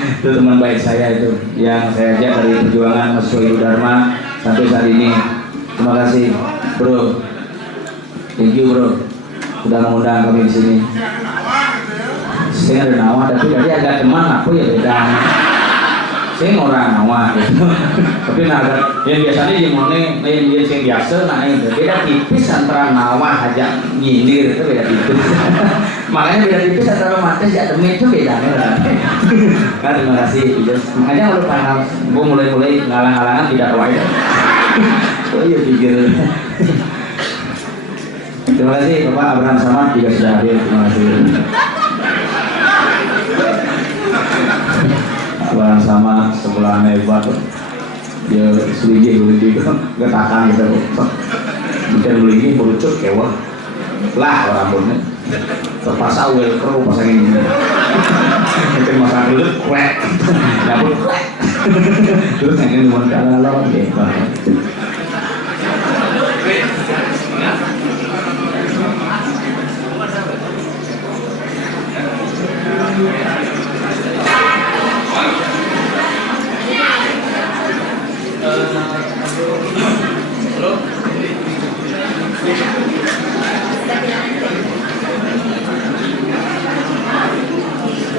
Itu teman baik saya itu yang saya ajak dari perjuangan Mas Wahyu Dharma sampai saat ini. Terima kasih bro. Thank you bro. Sudah mengundang kami di sini. Saya ada nama tapi tadi agak teman aku ya beda. Saya orang nawa gitu. Tapi nah yang biasanya di mana yang biasa nah yang beda tipis antara nawa aja nyindir itu beda tipis. Makanya beda tipis antara mata ya demi itu bedanya lah. Kan terima kasih. Makanya kalau panggil gua mulai ngalang-ngalangan tidak wae. Oh iya pikir. Terima kasih Bapak Abraham Samad juga sudah hadir. Terima kasih. Barang sama sebelah hebat ya seligi getakan gitu mungkin seligi merucut kewah lah rambutnya terpaksa welcome pasangin ini mungkin masalah dulu kwek rambut kwek terus yang ini cuma kalau gitu.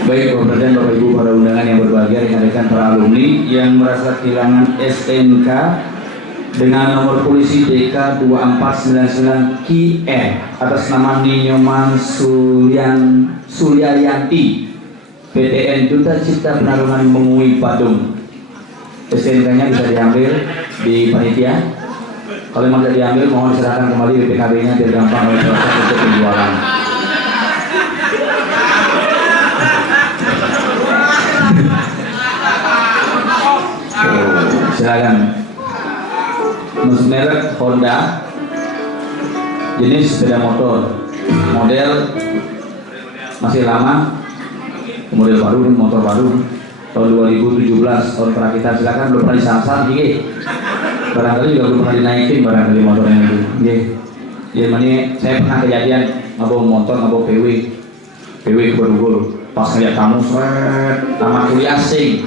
Baik Bapak dan Bapak Ibu para undangan yang berbahagia rekan-rekan para alumni yang merasa kehilangan STNK dengan nomor polisi DK 2499 QR atas nama Ninyoman Sulyayanti PTN Duta Cipta Penarungan Mengui Badung. STNK-nya bisa diambil di panitia. Kalau mau diambil mohon diserahkan kembali BPKB-nya biar gampang oleh proses untuk penjualan. Silakan. Merek Honda, jenis sepeda motor, model masih lama, model baru, motor baru, tahun 2017 tahun perakitan. Silakan belum pernah disangsan, barangkali juga belum pernah dinaikin barangkali motornya itu. Jadi mana saya pernah kejadian ngabawa motor, ngabawa PW Kedugul, pas ngeliat kamu seret, tamat kuliah sing.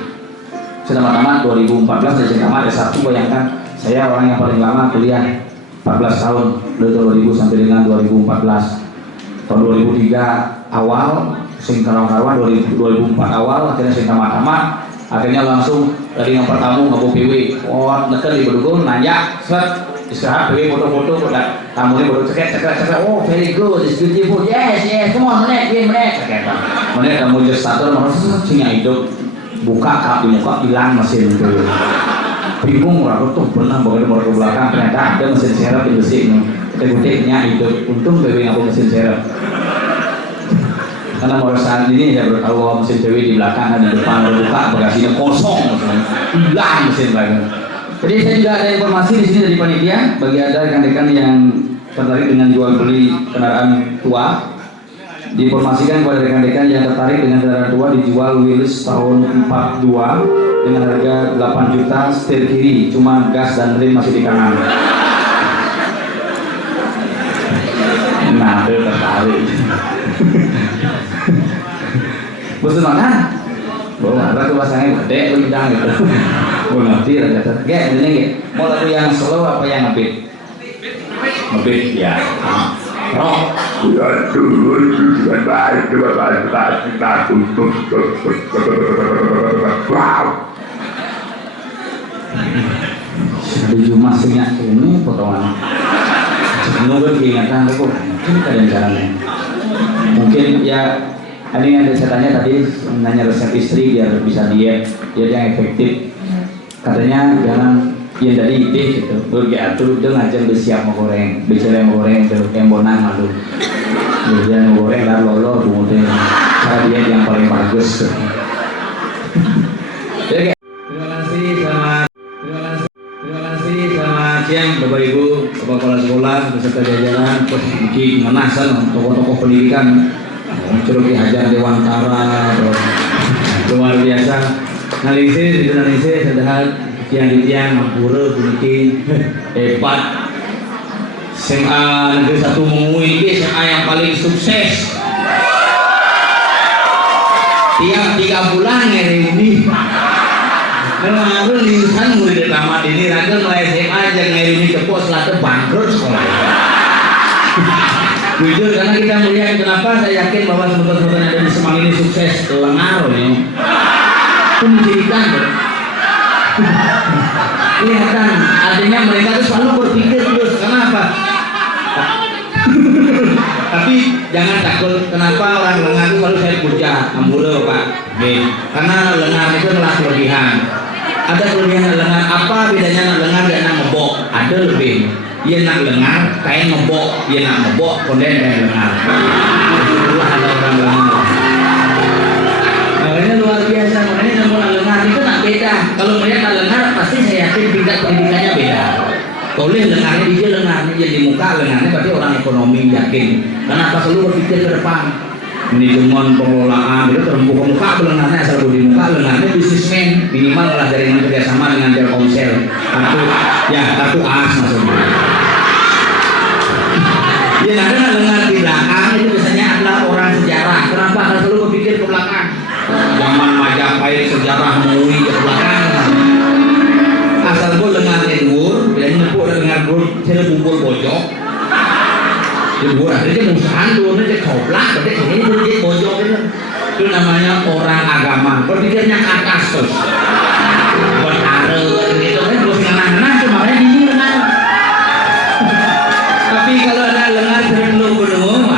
Saya tamat 2014 saya tamat S1. Bayangkan saya orang yang paling lama kuliah 14 tahun dari 2000 sampai dengan 2014. Tahun 2003 awal sing kawan-kawan 2004 awal akhirnya sing tamat akhirnya langsung dari yang pertama ngabawa PW. Wah nekel di Bedugul nanya set istirahat PW foto-foto tamunya baru cekek oh very good it's beautiful yes come on menit kamu just satu malah singa hidup buka kap di muka hilang mesin itu bingung orang tuh pernah bawa ke belakang ternyata ada mesin serep di besi ketik-ketiknya hidup untung PW ngapain mesin serep karena saat ini saya baru tahu bahwa mesin PW di belakang dan di depan buka bagasinya kosong hilang mesin lagi. Jadi saya juga ada informasi di sini dari panitia bagi ada rekan-rekan yang tertarik dengan jual beli kendaraan tua. Diinformasikan kepada rekan-rekan yang tertarik dengan kendaraan tua dijual Willys tahun 42 dengan harga 8 juta setir kiri, cuma gas dan rem masih di kanan. Nah, tertarik. Bosan makan? Oh, ada tuh bahasanya gede lu bidang gitu. Gue ngerti lah kata. Gak, ini gak. Mau lagu yang slow apa yang ngebeat? Ngebeat ya. Rock. Ada cuma senyak ini potongan. Nunggu keingatan kok. Mungkin kadang caranya. Mungkin ya. Ini yang saya tanya tadi nanya resep istri biar bisa diet yang efektif. Katanya jangan yang tadi ide gitu. Bergeatur itu ngajak bersiap mau goreng, bicara mau goreng itu yang bonang lalu. Kemudian mau goreng lalu lolo kemudian cara diet yang paling bagus. Oke. Terima kasih selamat siang Bapak Ibu, Bapak Kepala Sekolah, beserta jajaran, Posisi Manasan, tokoh-tokoh pendidikan. Curug Ki Hajar Dewantara, luar biasa. Nalise sedang tiang Mampura bikin hebat. SMA Negeri 1 Mengui ini SMA yang paling sukses. Tiap 3 bulan ini. Kemarin lulusan murid tamat ini ragam mulai SMA aja ini ke pos lalu bangkrut sekolah. Jujur karena kita melihat kenapa saya yakin bahwa sebentar-sebentar yang ada di Semang ini sukses lengar ya. Itu menjadikan kelihatan artinya mereka tuh selalu berpikir terus kenapa. Tapi jangan takut kenapa orang lengar itu selalu saya puja ambure Pak. Karena lengar itu adalah kelebihan. Ada kelebihan lengar apa bedanya lengar dan ngebok? Ada lebih. Ia nak lengar, kain ngebok, ia nak ngebok, konden kain lengar. Itulah ada orang lengar. Makanya luar biasa, makanya namun lengar itu nak beda. Kalau melihat nak lengar, pasti saya yakin tingkat pendidikannya beda. Boleh lengarnya dia lengarnya jadi muka lengarnya berarti orang ekonomi yakin. Kenapa selalu berpikir ke depan? Manajemen pengelolaan itu terumbu ke muka lengarnya asal di muka lengarnya bisnismen minimal lah jaringan kerjasama dengan Telkomsel. Kartu as maksudnya. Ya karena lengar di belakang itu biasanya adalah orang sejarah. Kenapa harus selalu berpikir ke belakang? Zaman Majapahit sejarah Mui ke belakang. Asal gue lengarnya dur, biasanya nyepuk lengar dur, saya bubur bojok. Jadi akhirnya musuhan dur, dia coplak, berarti ini dia bojok itu namanya orang agama. Berpikirnya ke atas terus. Bertara gitu kan, terus ngenang-ngenang semuanya di lengar. Tapi kalau ada lengar sering lu gunung,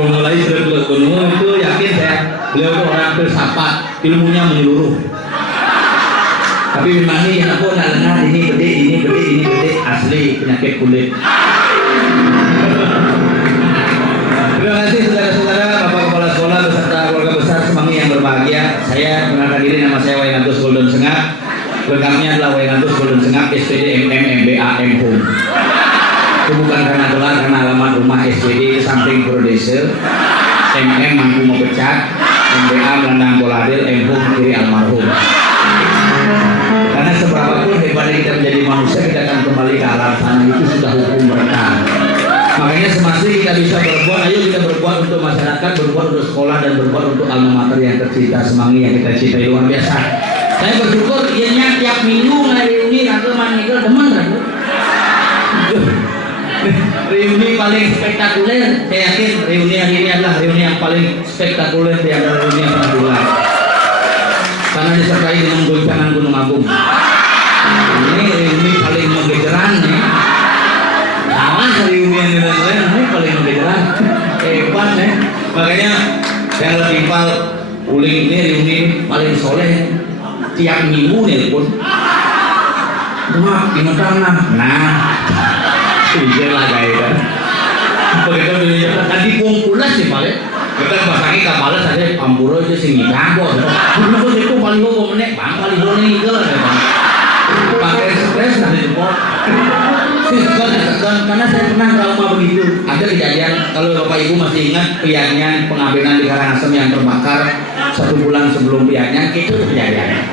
mulai sering lu gunung itu yakin saya beliau itu orang filsafat, ilmunya menyeluruh. Tapi memang ini yang aku nak lengar ini gede asli penyakit kulit. Terima kasih saudara-saudara, Bapak Kepala Sekolah beserta keluarga besar Semanggi yang berbahagia. Saya mengenalkan diri, nama saya Wayangantus Golden Sengap. Lengkapnya adalah Wayangantus Golden Sengap SPD MM MBA M Home. Itu bukan karena gelar, karena alamat rumah SPD samping Prodese, MM Mangku Mepecat, MBA Melandang Boladil, M Home kiri almarhum. Karena seberapapun hebatnya kita menjadi manusia, kita akan kembali ke alam sana, itu sudah hukum mereka. Makanya semasa kita bisa berbuat, ayo kita berbuat untuk masyarakat, berbuat untuk sekolah, dan berbuat untuk alma mater yang tercinta Semanggi yang kita cintai luar biasa. Saya bersyukur ianya tiap minggu reuni ratu manigel demen ratu. Reuni paling spektakuler, saya yakin reuni hari ini adalah reuni yang paling spektakuler di antara reuni yang pernah digelar. Karena disertai dengan goncangan Gunung Agung. Ini reuni paling menggegerang nih. Salah reuni yang lain ini paling menggegerang. Hebat nih. Makanya yang lebih uling ini reuni paling soleh. Tiap minggu nih pun. Wah, ingetan nah. Iya lah guys. Begitu dia tadi kumpulan sih paling. Kita pasangi kapalnya saja Ampuro itu sing ngambok. Dulu itu paling gua menek bang paling gua nih itu lah bang. Pakai stres dari support. Karena saya pernah trauma begitu. Ada kejadian kalau Bapak Ibu masih ingat Pianyan pengambilan di Karangasem yang terbakar 1 bulan sebelum Pianyan itu kejadian.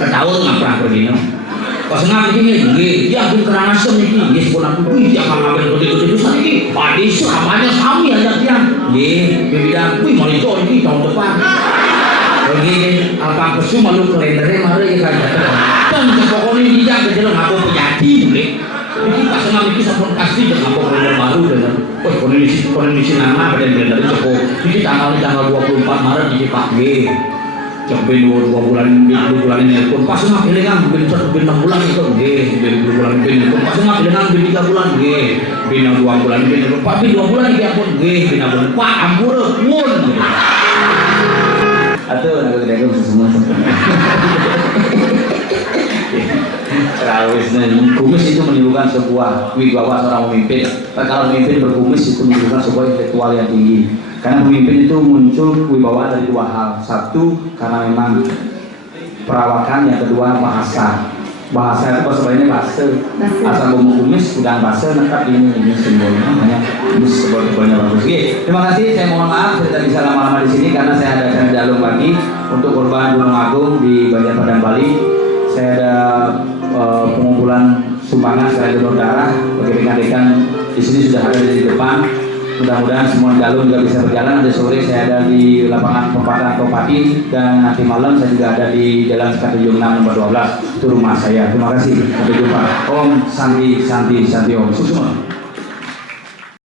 Ketahuan nggak pernah begini. pas ngap iki nggih dia pun Karangasem iki nggih sepun aku kuwi dia ngabel gede-gede pisan iki padi selamanya sami aja dia nggih bidang kuwi monitor iki tahun depan nggih apa kesu malu kalendere mari kan kan pokoknya dia gede ngaku penyati boleh iki pas ngap iki sampun pasti ngaku kalender baru dengan kondisi nama dan kalender cukup iki tanggal 24 Maret iki Pak nggih coba 2 bulan ini pun pas nggak pilih kan bin 6 bulan itu nggih bin 2 bulan bin pas nggak pilih kan bin 3 bulan nggih bin 2 bulan bin Pak bin 2 bulan iki pun nggih bin abon Pak ampun mun atuh ada semua kumis itu menunjukkan sebuah wibawa seorang pemimpin. Kalau pemimpin berkumis itu menunjukkan sebuah intelektual yang tinggi. Karena pemimpin itu muncul wibawa dari 2 hal. Satu, karena memang perawakan. Yang kedua, bahasa. Bahasa itu bahasa lainnya bahasa. Asal ngomong kumis, udah bahasa lengkap ini simbolnya. Hanya ini simbolnya bagus. Oke, terima kasih. Saya mohon maaf saya tidak bisa lama-lama di sini karena saya ada acara jalur pagi untuk korban Gunung Agung di Banjar Padang Bali. Saya ada pengumpulan sumbangan selain donor darah bagi rekan-rekan di sini sudah ada di depan. Mudah-mudahan semua jalur juga bisa berjalan. Nanti sore saya ada di lapangan perempatan Kabupaten dan nanti malam saya juga ada di Jalan Sekat 76 nomor 12. Itu rumah saya. Terima kasih. Sampai jumpa. Om Santi Santi Santi Om. Susuma.